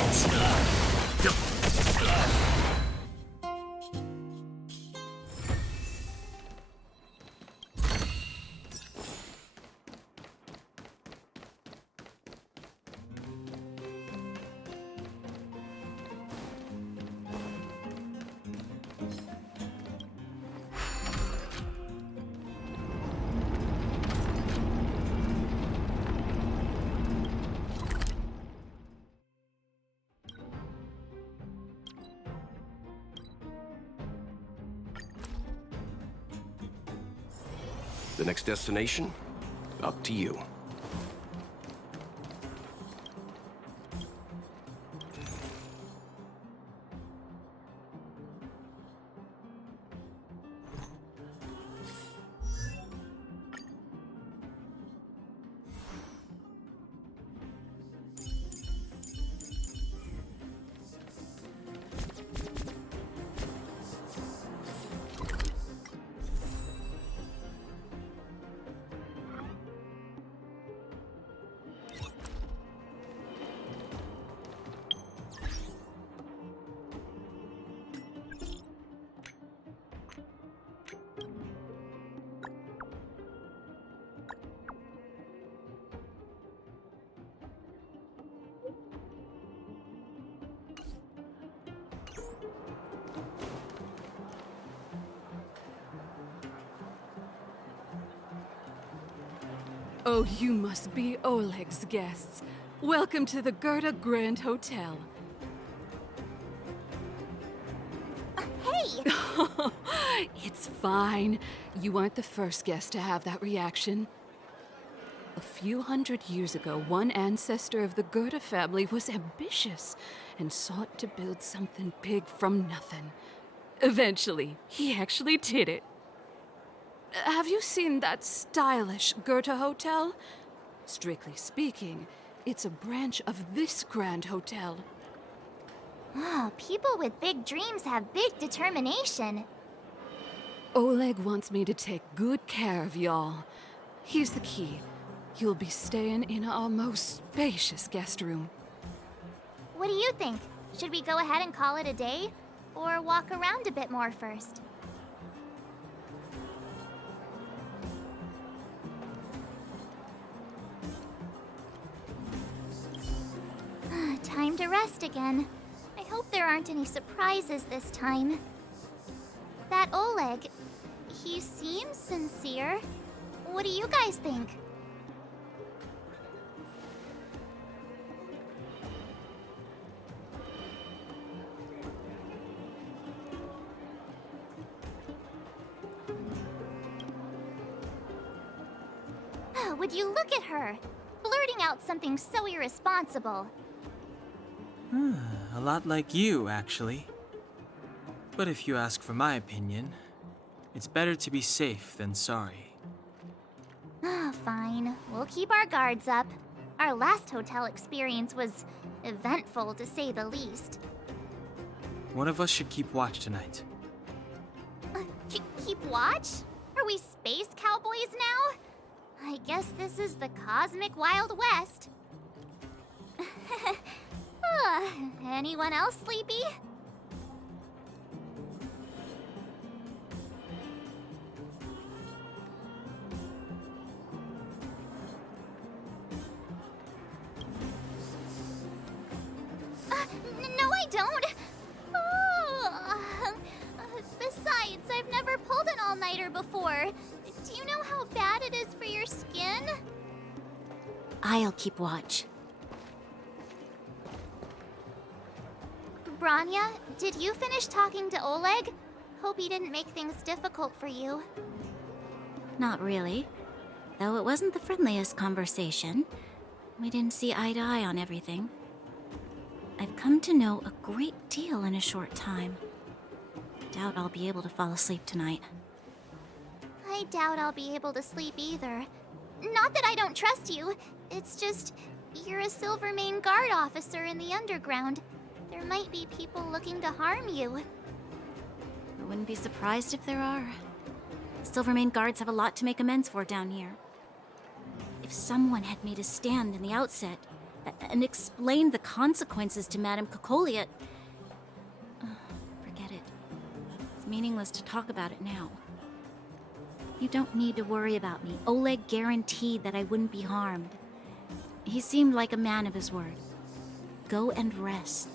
The next destination? Up to you. Oh, you must be Oleg's guests. Welcome to the Gerda Grand Hotel. Hey! It's fine. You aren't the first guest to have that reaction. A few hundred years ago, one ancestor of the Gerda family was ambitious and sought to build something big from nothing. Eventually, he actually did it. Have you seen that stylish Goethe Hotel? Strictly speaking, it's a branch of this grand hotel. Oh, people with big dreams have big determination. Oleg wants me to take good care of y'all. Here's the key. You'll be staying in our most spacious guest room. What do you think? Should we go ahead and call it a day? Or walk around a bit more first? Time to rest again. I hope there aren't any surprises this time. That Oleg, he seems sincere. What do you guys think? Would you look at her? Blurting out something so irresponsible. A lot like you, actually. But if you ask for my opinion, it's better to be safe than sorry. Fine. We'll keep our guards up. Our last hotel experience was eventful, to say the least. One of us should keep watch tonight. Keep watch? Are we space cowboys now? I guess this is the cosmic Wild West. Anyone else sleepy? No, I don't. Besides, I've never pulled an all-nighter before. Do you know how bad it is for your skin? I'll keep watch. Branya, did you finish talking to Oleg? Hope he didn't make things difficult for you. Not really. Though it wasn't the friendliest conversation. We didn't see eye to eye on everything. I've come to know a great deal in a short time. Doubt I'll be able to fall asleep tonight. I doubt I'll be able to sleep either. Not that I don't trust you. It's just, you're a Silvermane Guard officer in the underground. There might be people looking to harm you. I wouldn't be surprised if there are. Silvermane Guards have a lot to make amends for down here. If someone had made a stand in the outset and explained the consequences to Madame Cocolia, forget it. It's meaningless to talk about it now. You don't need to worry about me. Oleg guaranteed that I wouldn't be harmed. He seemed like a man of his word. Go and rest.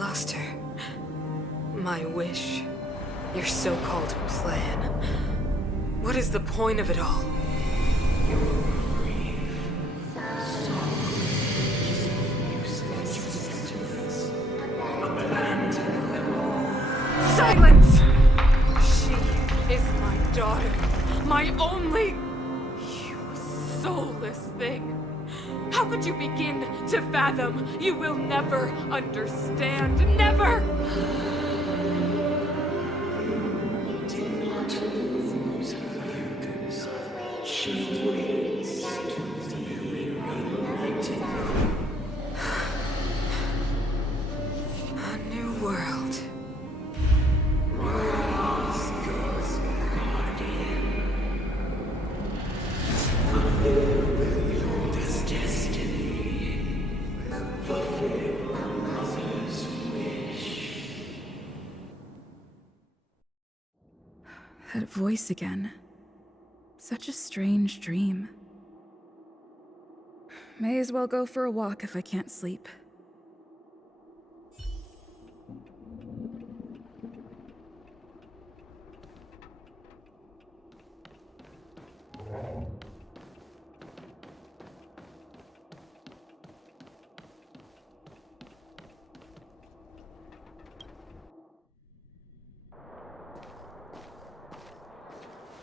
lost her. My wish. Your so-called plan. What is the point of it all? Silence! She is my daughter. My only... You soulless thing. How could you begin to fathom? You will never understand. Never! A new world. That voice again. Such a strange dream. May as well go for a walk if I can't sleep.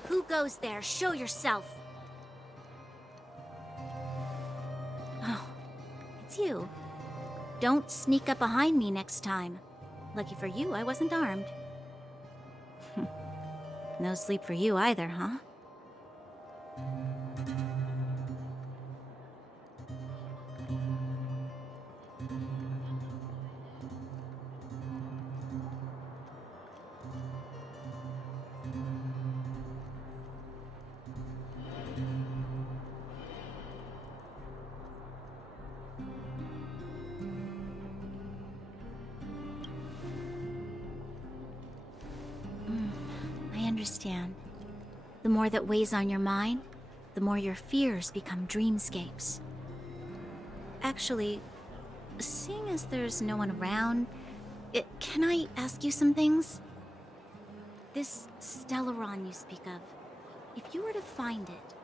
Who goes there? Show yourself. Oh, it's you. Don't sneak up behind me next time. Lucky for you, I wasn't armed. No sleep for you either, huh? I understand. The more that weighs on your mind, the more your fears become dreamscapes. Actually, seeing as there's no one around, can I ask you some things? This Stellaron you speak of, if you were to find it,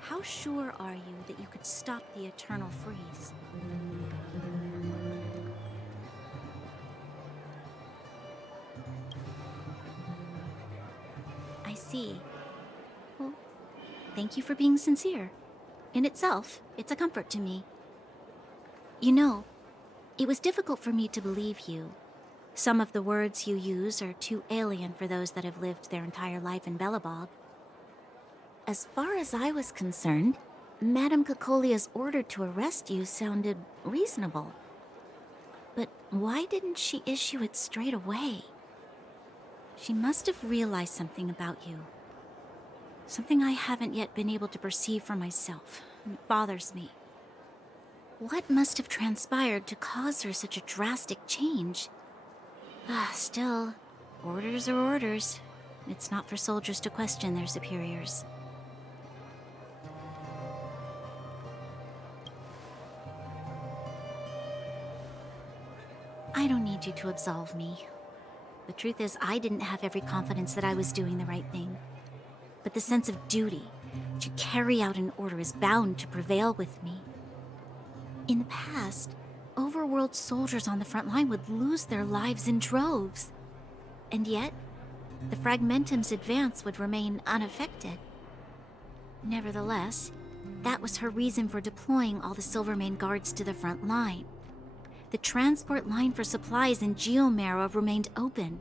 how sure are you that you could stop the eternal freeze? I see. Well, thank you for being sincere. In itself, it's a comfort to me. You know, it was difficult for me to believe you. Some of the words you use are too alien for those that have lived their entire life in Belobog. As far as I was concerned, Madame Cocolia's order to arrest you sounded reasonable. But why didn't she issue it straight away? She must have realized something about you. Something I haven't yet been able to perceive for myself. It bothers me. What must have transpired to cause her such a drastic change? Still, orders are orders. It's not for soldiers to question their superiors. I don't need you to absolve me. The truth is, I didn't have every confidence that I was doing the right thing. But the sense of duty to carry out an order is bound to prevail with me. In the past, overworld soldiers on the front line would lose their lives in droves. And yet, the Fragmentum's advance would remain unaffected. Nevertheless, that was her reason for deploying all the Silvermane guards to the front line. The transport line for supplies in Geomera remained open,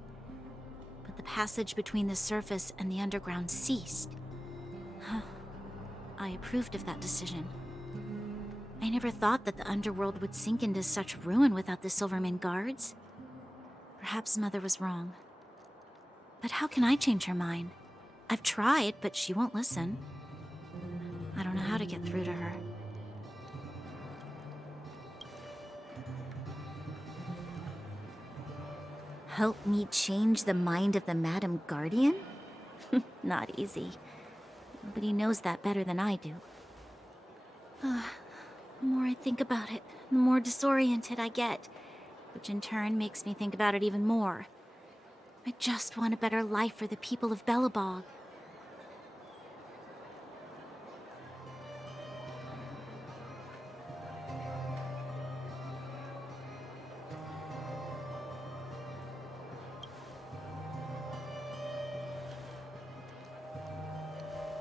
but the passage between the surface and the underground ceased. I approved of that decision. I never thought that the underworld would sink into such ruin without the Silvermane guards. Perhaps Mother was wrong. But how can I change her mind? I've tried, but she won't listen. I don't know how to get through to her. Help me change the mind of the Madam Guardian? Not easy. Nobody knows that better than I do. The more I think about it, the more disoriented I get. which in turn makes me think about it even more. I just want a better life for the people of Belobog.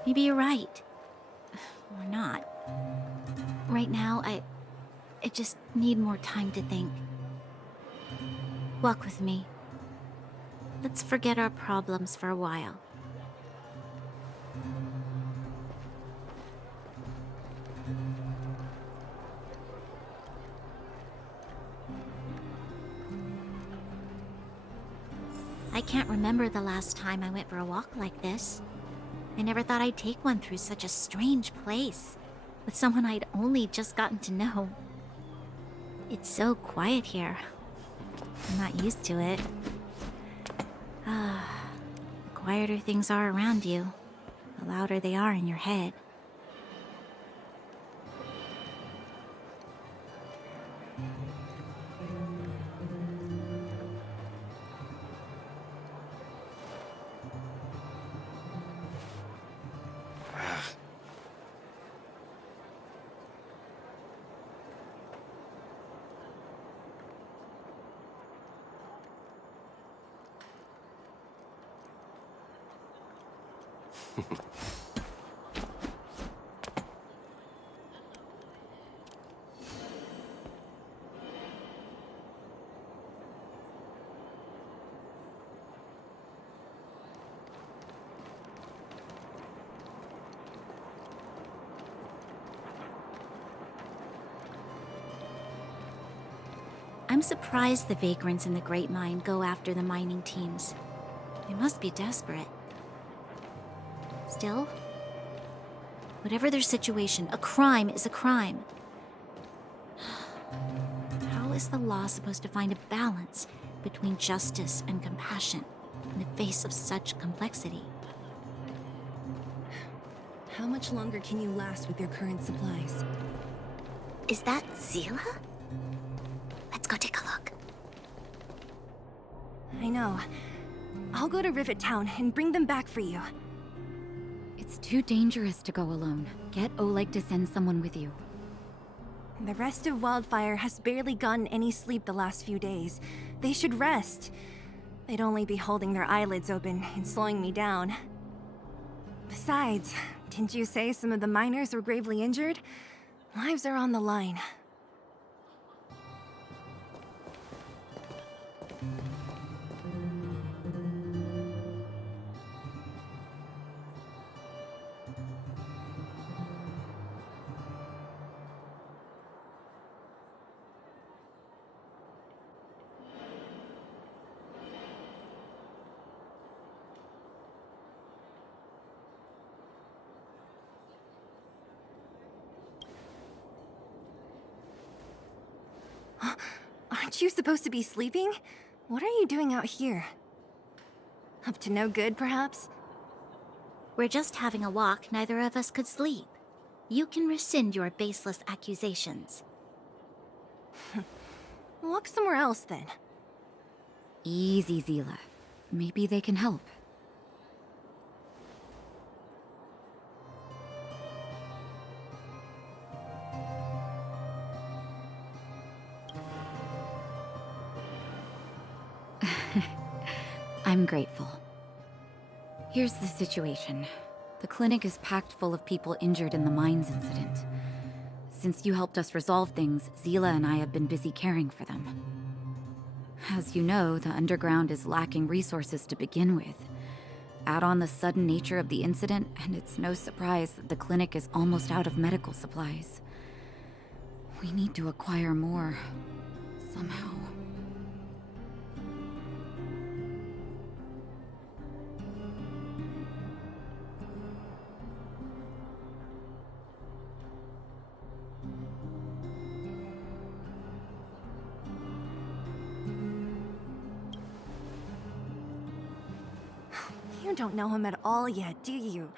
Maybe you're right. Or not. Right now, I just need more time to think. Walk with me. Let's forget our problems for a while. I can't remember the last time I went for a walk like this. I never thought I'd take one through such a strange place, with someone I'd only just gotten to know. It's so quiet here. I'm not used to it. The quieter things are around you, the louder they are in your head. I'm surprised the vagrants in the Great Mine go after the mining teams. They must be desperate. Still, whatever their situation, a crime is a crime. How is the law supposed to find a balance between justice and compassion in the face of such complexity? How much longer can you last with your current supplies? Is that Zila? Let's go take a look. I know. I'll go to Rivet Town and bring them back for you. It's too dangerous to go alone. Get Oleg to send someone with you. The rest of Wildfire has barely gotten any sleep the last few days. They should rest. They'd only be holding their eyelids open and slowing me down. Besides, didn't you say some of the miners were gravely injured? Lives are on the line. Aren't you supposed to be sleeping? What are you doing out here? Up to no good, perhaps? We're just having a walk. Neither of us could sleep. You can rescind your baseless accusations. Walk somewhere else, then. Easy, Zila. Maybe they can help. I'm grateful. Here's the situation. The clinic is packed full of people injured in the mines incident. Since you helped us resolve things, Zila and I have been busy caring for them. As you know, the underground is lacking resources to begin with. Add on the sudden nature of the incident, and it's no surprise that the clinic is almost out of medical supplies. We need to acquire more, somehow. You don't know him at all yet, do you?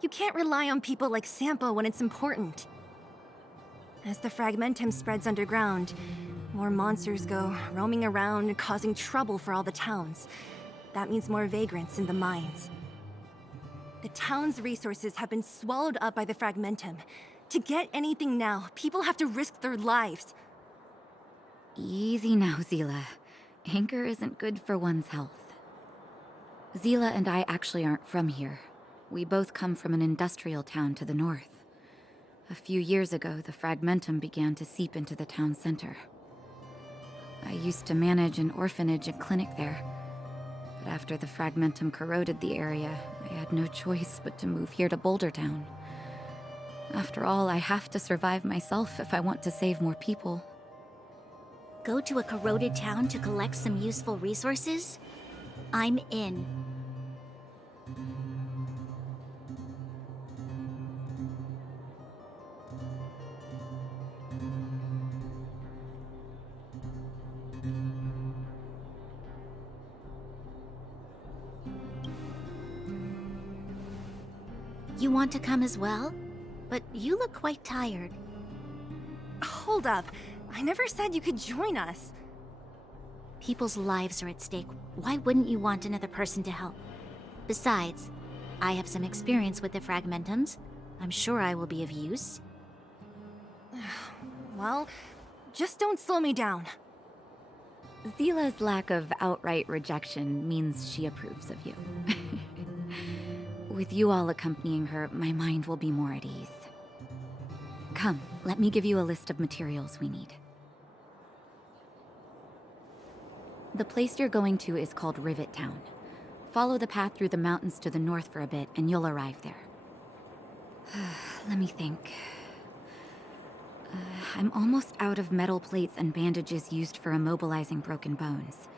You can't rely on people like Sampo when it's important. As the Fragmentum spreads underground, More monsters go roaming around and causing trouble for all the towns. That means more vagrants in the mines. The town's resources have been swallowed up by the Fragmentum. To get anything now, people have to risk their lives. Easy now, Zila. Anger isn't good for one's health. Zila and I actually aren't from here. We both come from an industrial town to the north. A few years ago, the Fragmentum began to seep into the town center. I used to manage an orphanage and clinic there. But after the Fragmentum corroded the area, I had no choice but to move here to Boulder Town. After all, I have to survive myself if I want to save more people. Go to a corroded town to collect some useful resources? I'm in. You want to come as well? But you look quite tired. Hold up. I never said you could join us. People's lives are at stake. Why wouldn't you want another person to help? Besides, I have some experience with the Fragmentums. I'm sure I will be of use. Well, just don't slow me down. Zila's lack of outright rejection means she approves of you. With you all accompanying her, my mind will be more at ease. Come, let me give you a list of materials we need. The place you're going to is called Rivet Town. Follow the path through the mountains to the north for a bit, and you'll arrive there. Let me think. I'm almost out of metal plates and bandages used for immobilizing broken bones.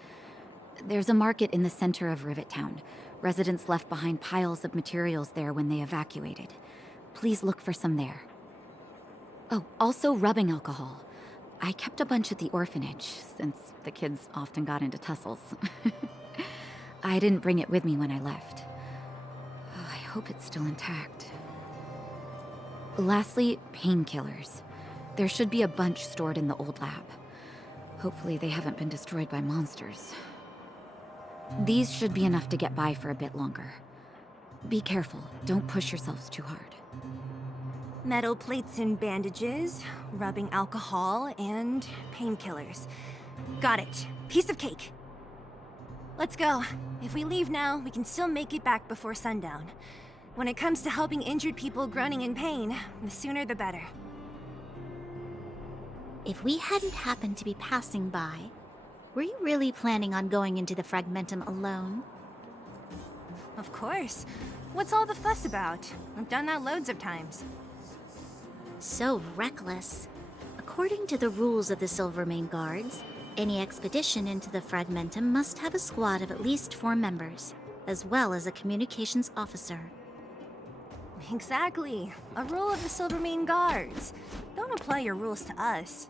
There's a market in the center of Rivet Town. Residents left behind piles of materials there when they evacuated. Please look for some there. Oh, also rubbing alcohol. I kept a bunch at the orphanage, since the kids often got into tussles. I didn't bring it with me when I left. Oh, I hope it's still intact. Lastly, painkillers. There should be a bunch stored in the old lab. Hopefully they haven't been destroyed by monsters. These should be enough to get by for a bit longer. Be careful, don't push yourselves too hard. Metal plates and bandages, rubbing alcohol, and painkillers. Got it. Piece of cake. Let's go. If we leave now, we can still make it back before sundown. When it comes to helping injured people groaning in pain, the sooner the better. If we hadn't happened to be passing by, were you really planning on going into the Fragmentum alone? Of course. What's all the fuss about? I've done that loads of times. So reckless. According to the rules of the Silvermane Guards, any expedition into the Fragmentum must have a squad of at least 4 members, as well as a communications officer. Exactly. A rule of the Silvermane Guards. Don't apply your rules to us.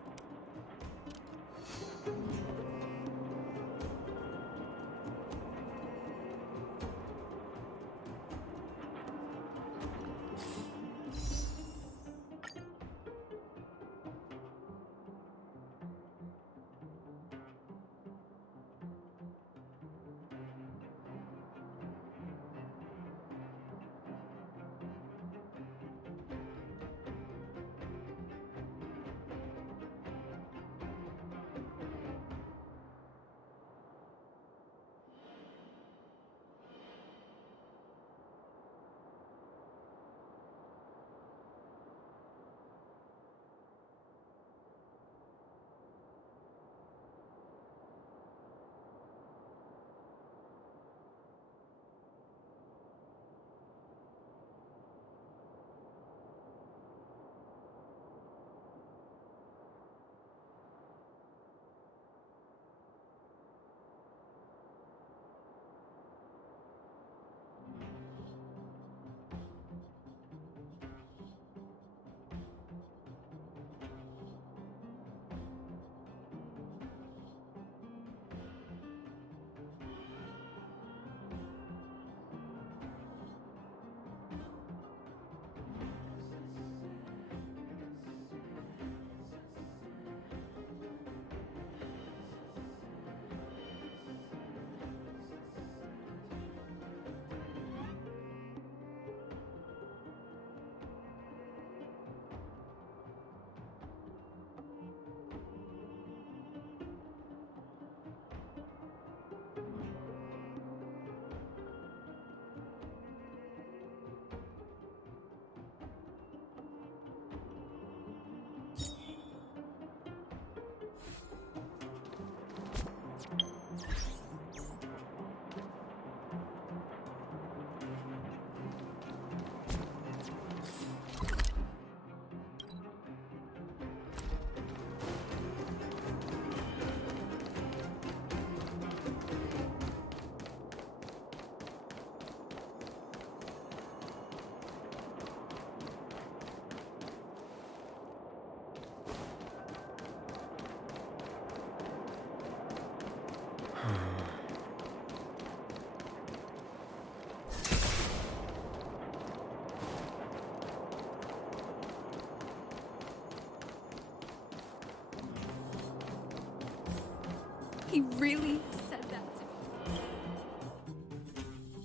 He really said that to me.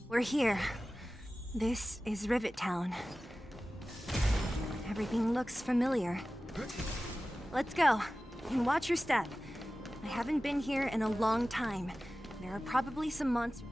We're here. This is Rivet Town. Everything looks familiar. Let's go, and watch your step. I haven't been here in a long time. There are probably some monsters.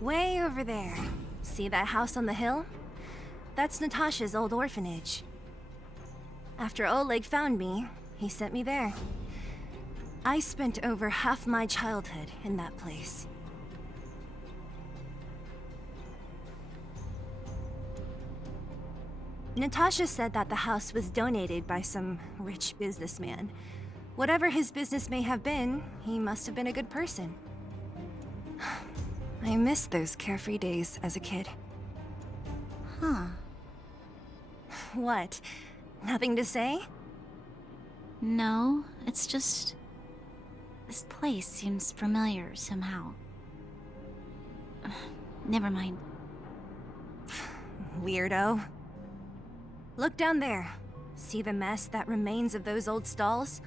Way over there. See that house on the hill? That's Natasha's old orphanage. After Oleg found me, he sent me there. I spent over half my childhood in that place. Natasha said that the house was donated by some rich businessman. Whatever his business may have been, he must have been a good person. I miss those carefree days as a kid. Huh. What? Nothing to say? No, it's just... this place seems familiar somehow. Never mind. Weirdo. Look down there. See the mess that remains of those old stalls?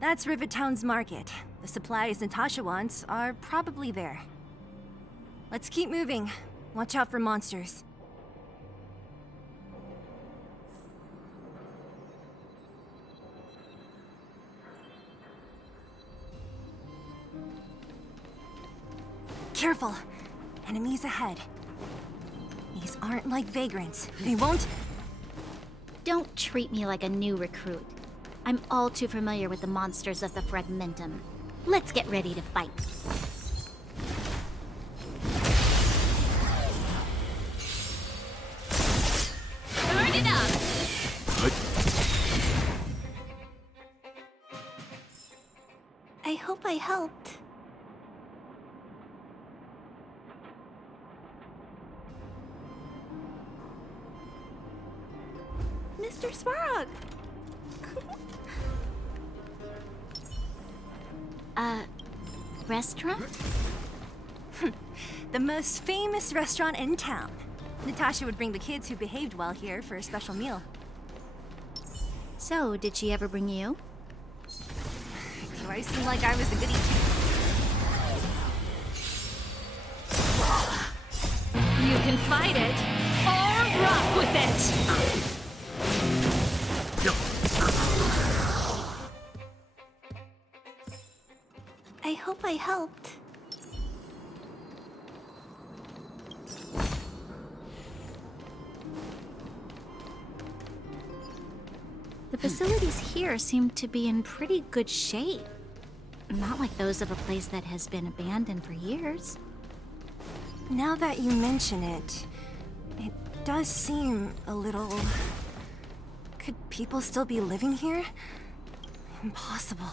That's Rivet Town's market. The supplies Natasha wants are probably there. Let's keep moving. Watch out for monsters. Careful! Enemies ahead. These aren't like vagrants. They won't... Don't treat me like a new recruit. I'm all too familiar with the monsters of the Fragmentum. Let's get ready to fight. Turn it up! I hope I helped. Mr. Svarog! Restaurant? The most famous restaurant in town. Natasha would bring the kids who behaved well here for a special meal. So, did she ever bring you? Do I seem like I was a goody? You can fight it, or rock with it! I hope I helped. The facilities here seem to be in pretty good shape. Not like those of a place that has been abandoned for years. Now that you mention it, it does seem a little... Could people still be living here? Impossible.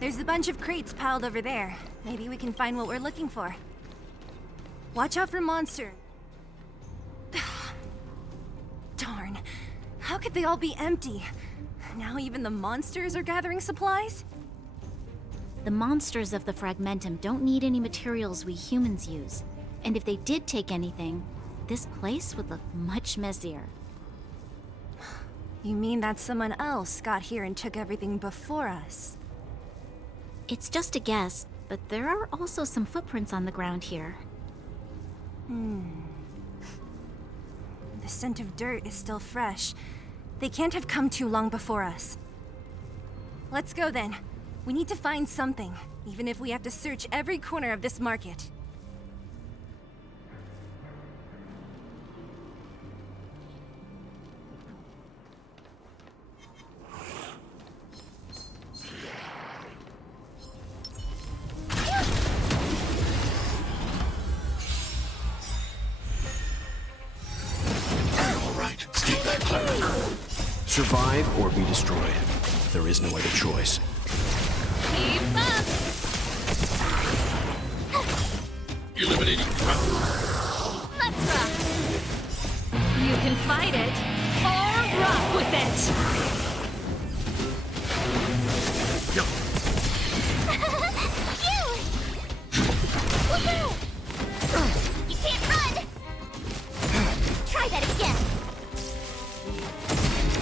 There's a bunch of crates piled over there. Maybe we can find what we're looking for. Watch out for monsters. Darn. How could they all be empty? Now even the monsters are gathering supplies? The monsters of the Fragmentum don't need any materials we humans use. And if they did take anything, this place would look much messier. You mean that someone else got here and took everything before us? It's just a guess, but there are also some footprints on the ground here. The scent of dirt is still fresh. They can't have come too long before us. Let's go then. We need to find something, even if we have to search every corner of this market. Survive or be destroyed. There is no other choice. Keep up! Eliminating trap. Let's rock! You can fight it, or rock with it! Woohoo! You can't run! Try that again!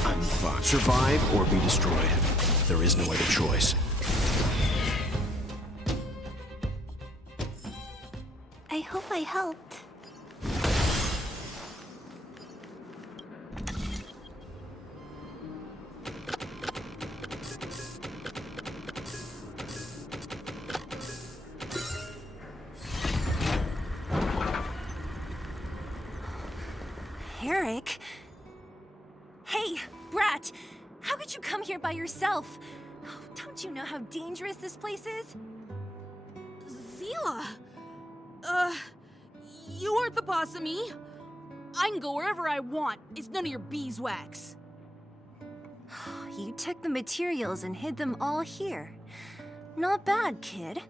I'm fine. Survive or be destroyed. There is no other choice. I hope I helped. Eric? Hey, Brat! How could you come here by yourself? Oh, don't you know how dangerous this place is? Zila! You aren't the boss of me. I can go wherever I want. It's none of your beeswax. You took the materials and hid them all here. Not bad, kid.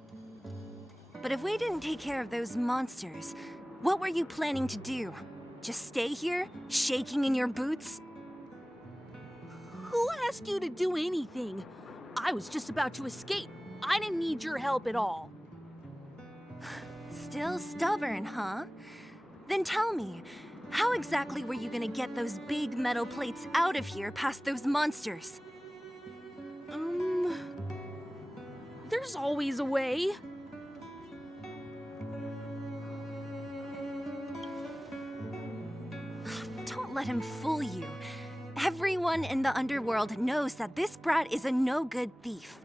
But if we didn't take care of those monsters, what were you planning to do? Just stay here, shaking in your boots? Who asked you to do anything? I was just about to escape. I didn't need your help at all. Still stubborn, huh? Then tell me, how exactly were you gonna get those big metal plates out of here past those monsters? There's always a way. Don't let him fool you. Everyone in the underworld knows that this brat is a no-good thief.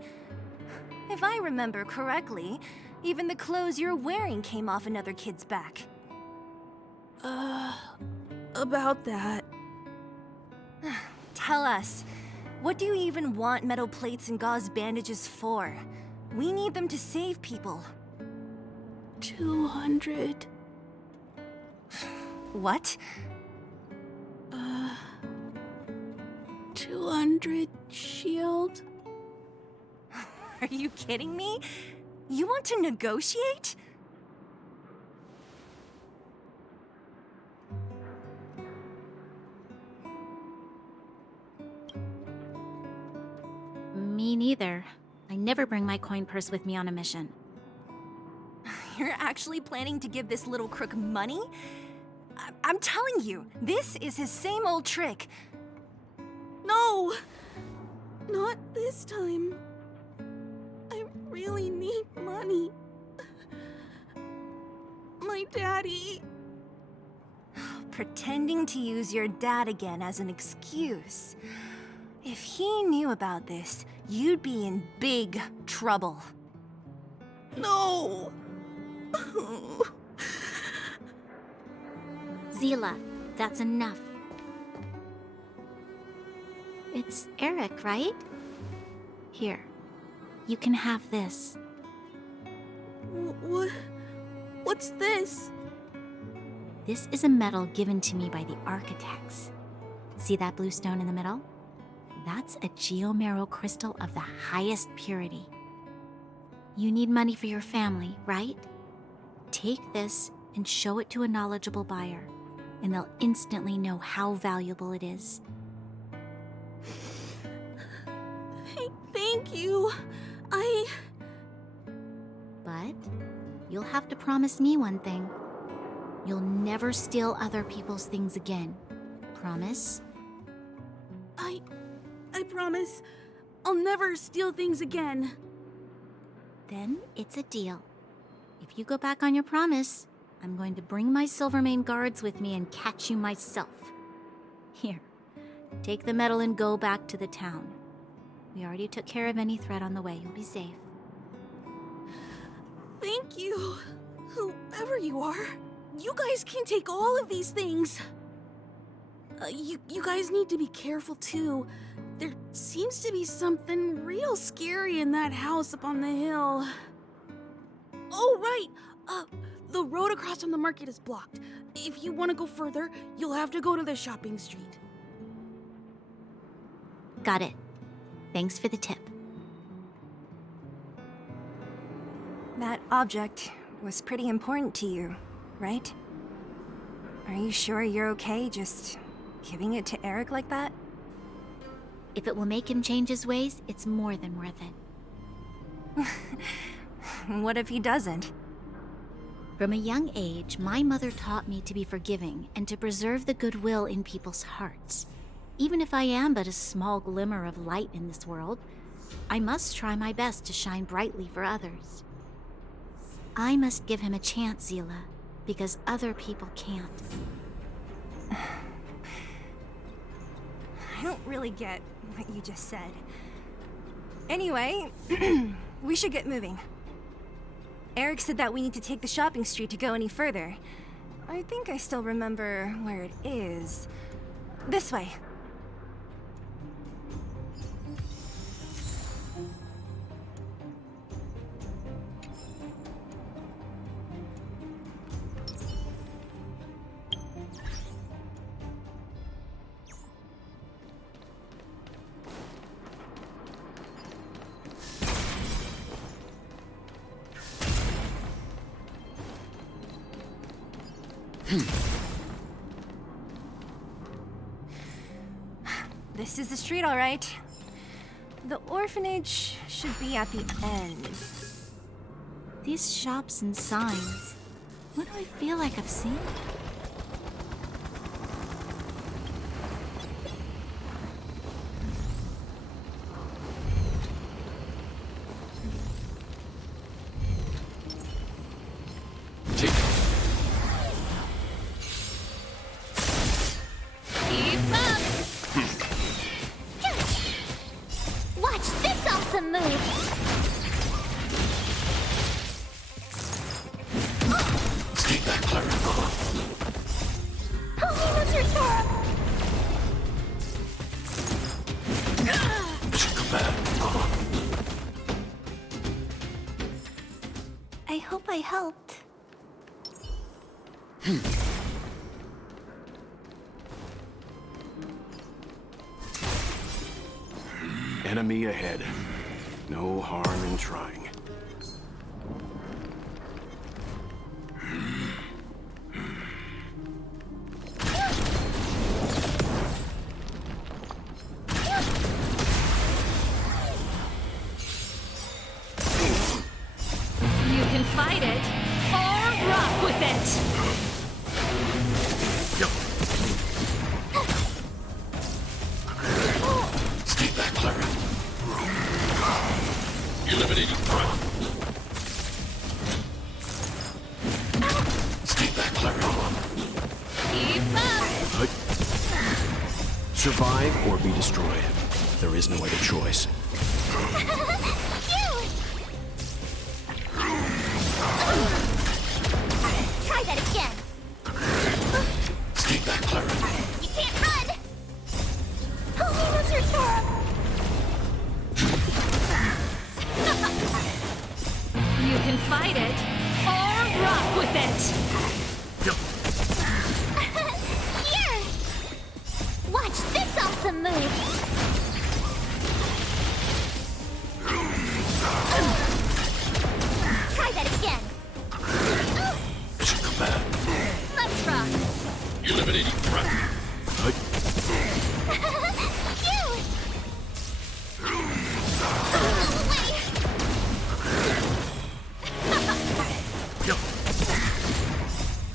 If I remember correctly, even the clothes you're wearing came off another kid's back. About that. Tell us, what do you even want metal plates and gauze bandages for? We need them to save people. 200. What? 200 shield? Are you kidding me? You want to negotiate? Me neither. I never bring my coin purse with me on a mission. You're actually planning to give this little crook money? I'm telling you, this is his same old trick. No! Not this time. I really need money. My daddy. Pretending to use your dad again as an excuse. If he knew about this, you'd be in big trouble. No! Zila, that's enough. It's Eric, right? Here, you can have this. What's this? This is a medal given to me by the architects. See that blue stone in the middle? That's a geomarrow crystal of the highest purity. You need money for your family, right? Take this and show it to a knowledgeable buyer, and they'll instantly know how valuable it is. Thank you. But you'll have to promise me one thing. You'll never steal other people's things again. Promise? I promise. I'll never steal things again. Then it's a deal. If you go back on your promise, I'm going to bring my Silvermane guards with me and catch you myself. Here, take the medal and go back to the town. We already took care of any threat on the way. You'll be safe. Thank you. Whoever you are, you guys can take all of these things. You guys need to be careful too. There seems to be something real scary in that house up on the hill. Oh, right. The road across from the market is blocked. If you want to go further, you'll have to go to the shopping street. Got it. Thanks for the tip. That object was pretty important to you, right? Are you sure you're okay just giving it to Eric like that? If it will make him change his ways, it's more than worth it. What if he doesn't? From a young age, my mother taught me to be forgiving and to preserve the goodwill in people's hearts. Even if I am but a small glimmer of light in this world, I must try my best to shine brightly for others. I must give him a chance, Zila, because other people can't. I don't really get what you just said. Anyway, we should get moving. Eric said that we need to take the shopping street to go any further. I think I still remember where it is. This way. This is the street, all right. The orphanage should be at the end. These shops and signs, what do I feel like I've seen? I hope I helped. Enemy ahead. No harm in trying. You can fight it, or rock with it! Stay back, Clara. Eliminating threat. Stay back, Clara. Keep up! Survive or be destroyed. There is no other choice. Try that again. Stay back, Clara. You can't run. Only Mr. Sora. You can fight it, or rock with it! Here. Watch this awesome move. Try that again. Mission command. Let's rock. Eliminating threat.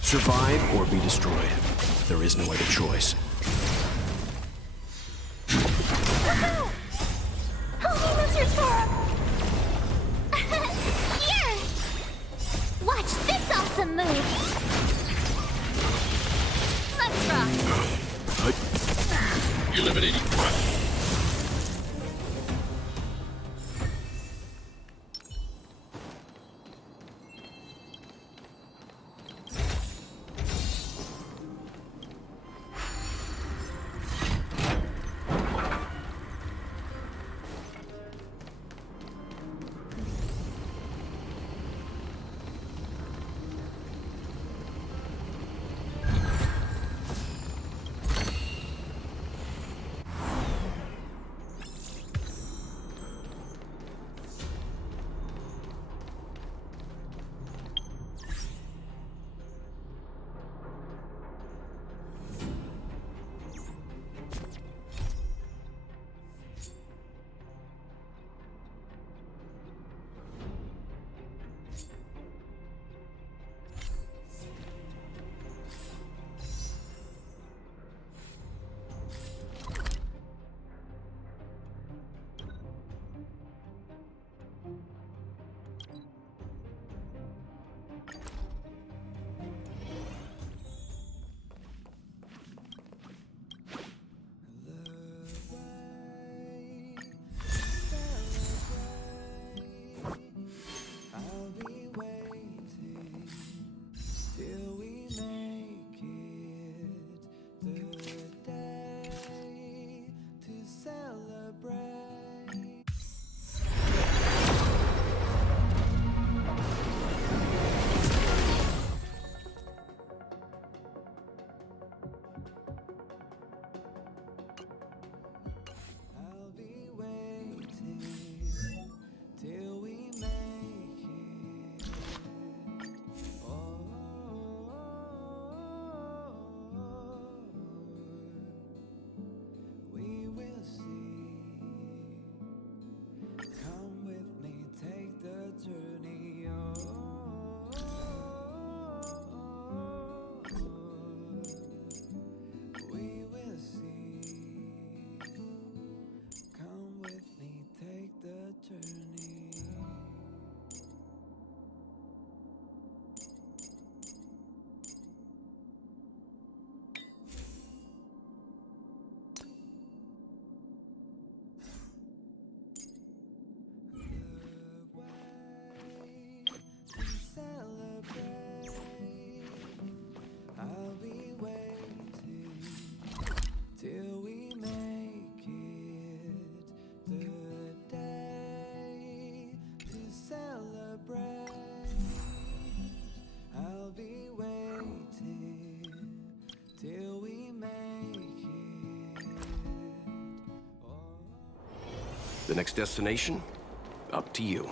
Survive or be destroyed. There is no other choice. Only Mr. Sora. Here. Watch this awesome move. Let's rock. Eliminating threat. The next destination? Up to you.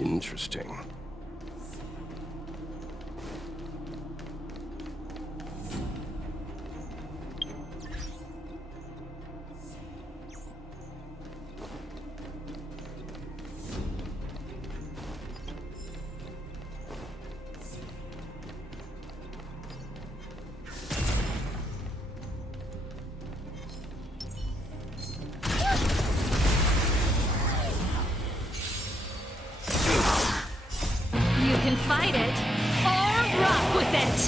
Interesting. Fight it, or rock with it!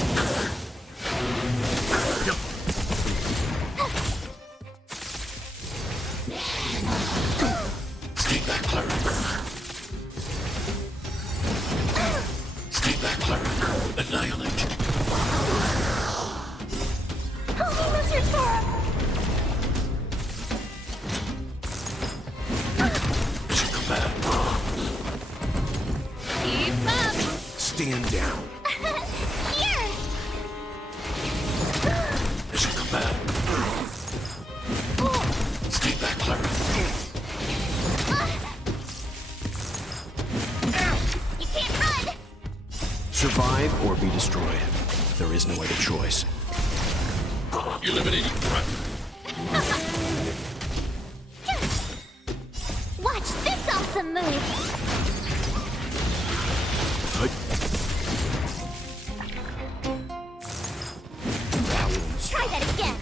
Stay back, cleric. Stay back, cleric. Annihilate. Help me, Mr. Sparrow! Mission command. Keep up! Stand down. Here! Mission command. Stay back, cleric. You can't run! Survive or be destroyed. There is no other choice. Eliminating threat. Watch this awesome move! Try that again!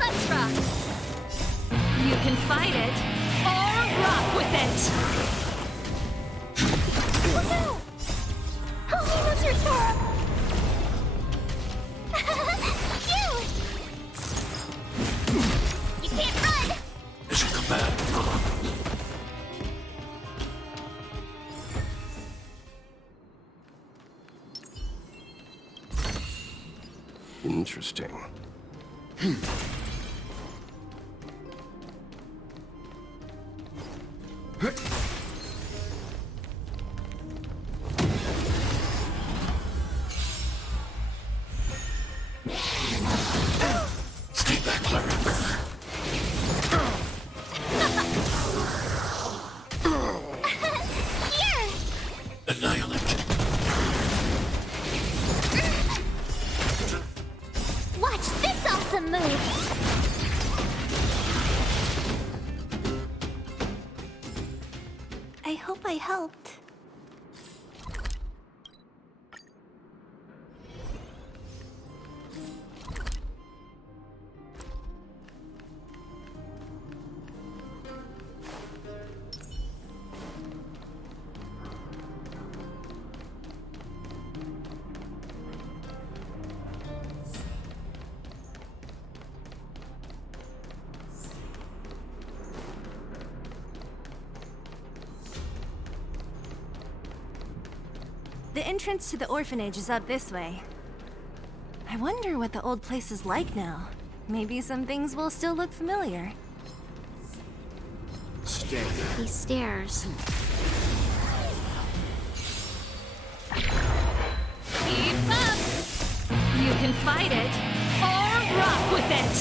Let's rock! You can fight it, or rock with it! Oh no! Help me, Mr. Sparrow! Phew! You can't run! interesting. Stay back, Clara. Here! Annihilate. Watch this awesome move! I hope I helped. The entrance to the orphanage is up this way. I wonder what the old place is like now. Maybe some things will still look familiar. Stay. These stairs. Keep up! You can fight it, or rock with it!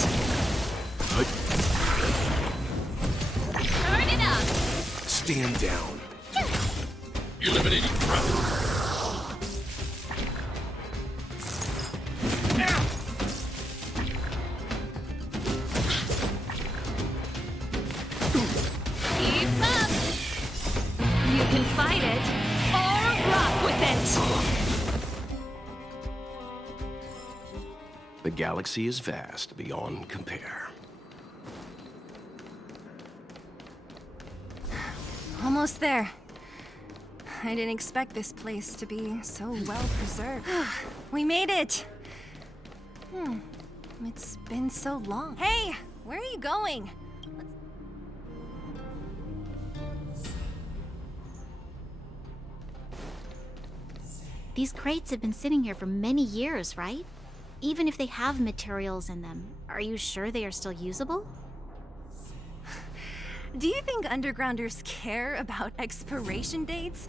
Turn it up! Stand down. Eliminating crowd. Keep up! You can fight it, or rock with it! The galaxy is vast beyond compare. Almost there. I didn't expect this place to be so well preserved. We made it! It's been so long. Hey! Where are you going? These crates have been sitting here for many years, right? Even if they have materials in them, are you sure they are still usable? Do you think undergrounders care about expiration dates?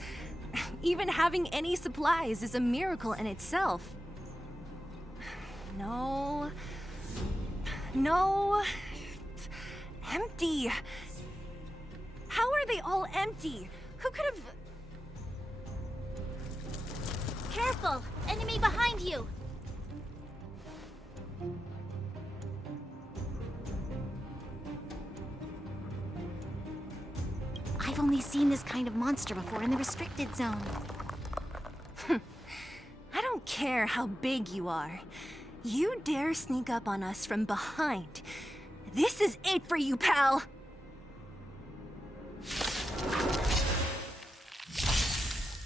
Even having any supplies is a miracle in itself. No. No. Empty. How are they all empty? Who could have... Careful! Enemy behind you! I've only seen this kind of monster before in the restricted zone. I don't care how big you are. You dare sneak up on us from behind. This is it for you, pal!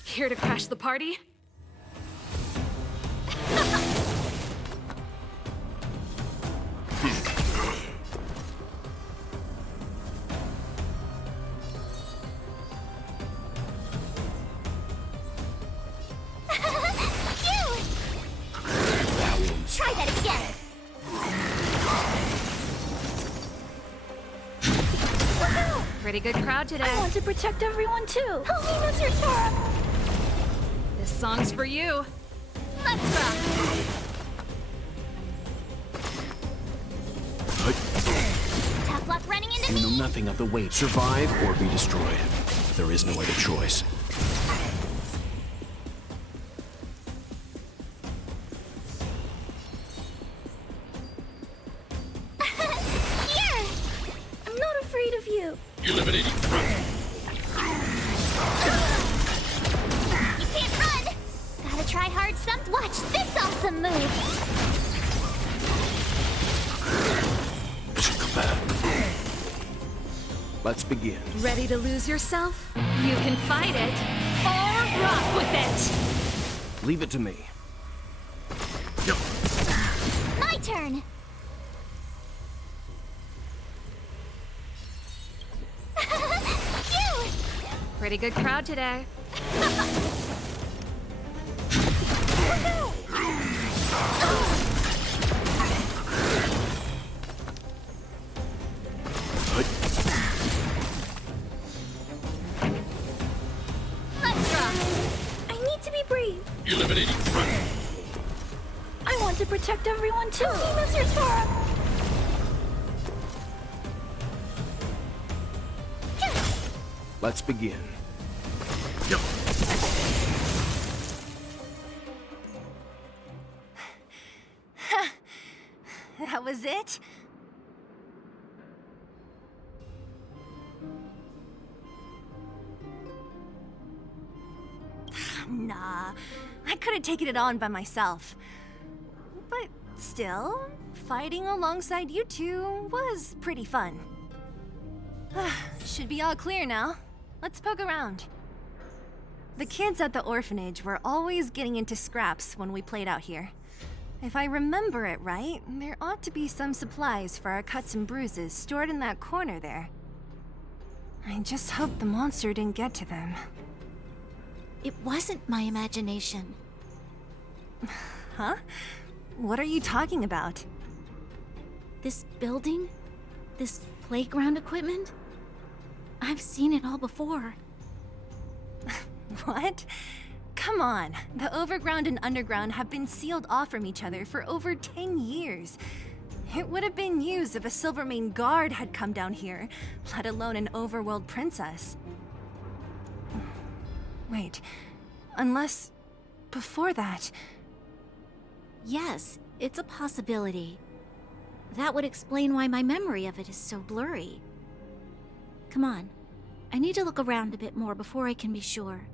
Here to crash the party? Try that again! Pretty good crowd today. I want to protect everyone too. Help me, Mr. Sparrow. This song's for you. Let's rock! Tough luck running into You know me! nothing of the weight. Survive or be destroyed. There is no other choice. Here! I'm not afraid of you. Eliminating crowd. You can't run! Gotta try hard some. Watch this awesome move! Let's begin. Ready to lose yourself? You can fight it, or rock with it! Leave it to me. My turn! Phew! Pretty good crowd today. Eliminating threat. I want to protect everyone too, Mr. Sparrow! Let's begin. That was it? Nah, I could have taken it on by myself. But still, fighting alongside you two was pretty fun. Should be all clear now. Let's poke around. The kids at the orphanage were always getting into scraps when we played out here. If I remember it right, there ought to be some supplies for our cuts and bruises stored in that corner there. I just hope the monster didn't get to them. It wasn't my imagination. Huh? What are you talking about? This building? This playground equipment? I've seen it all before. What? Come on, the overground and underground have been sealed off from each other for over 10 years. It would have been news if a Silvermane guard had come down here, let alone an overworld princess. Wait, unless before that... Yes, it's a possibility. That would explain why my memory of it is so blurry. Come on, I need to look around a bit more before I can be sure.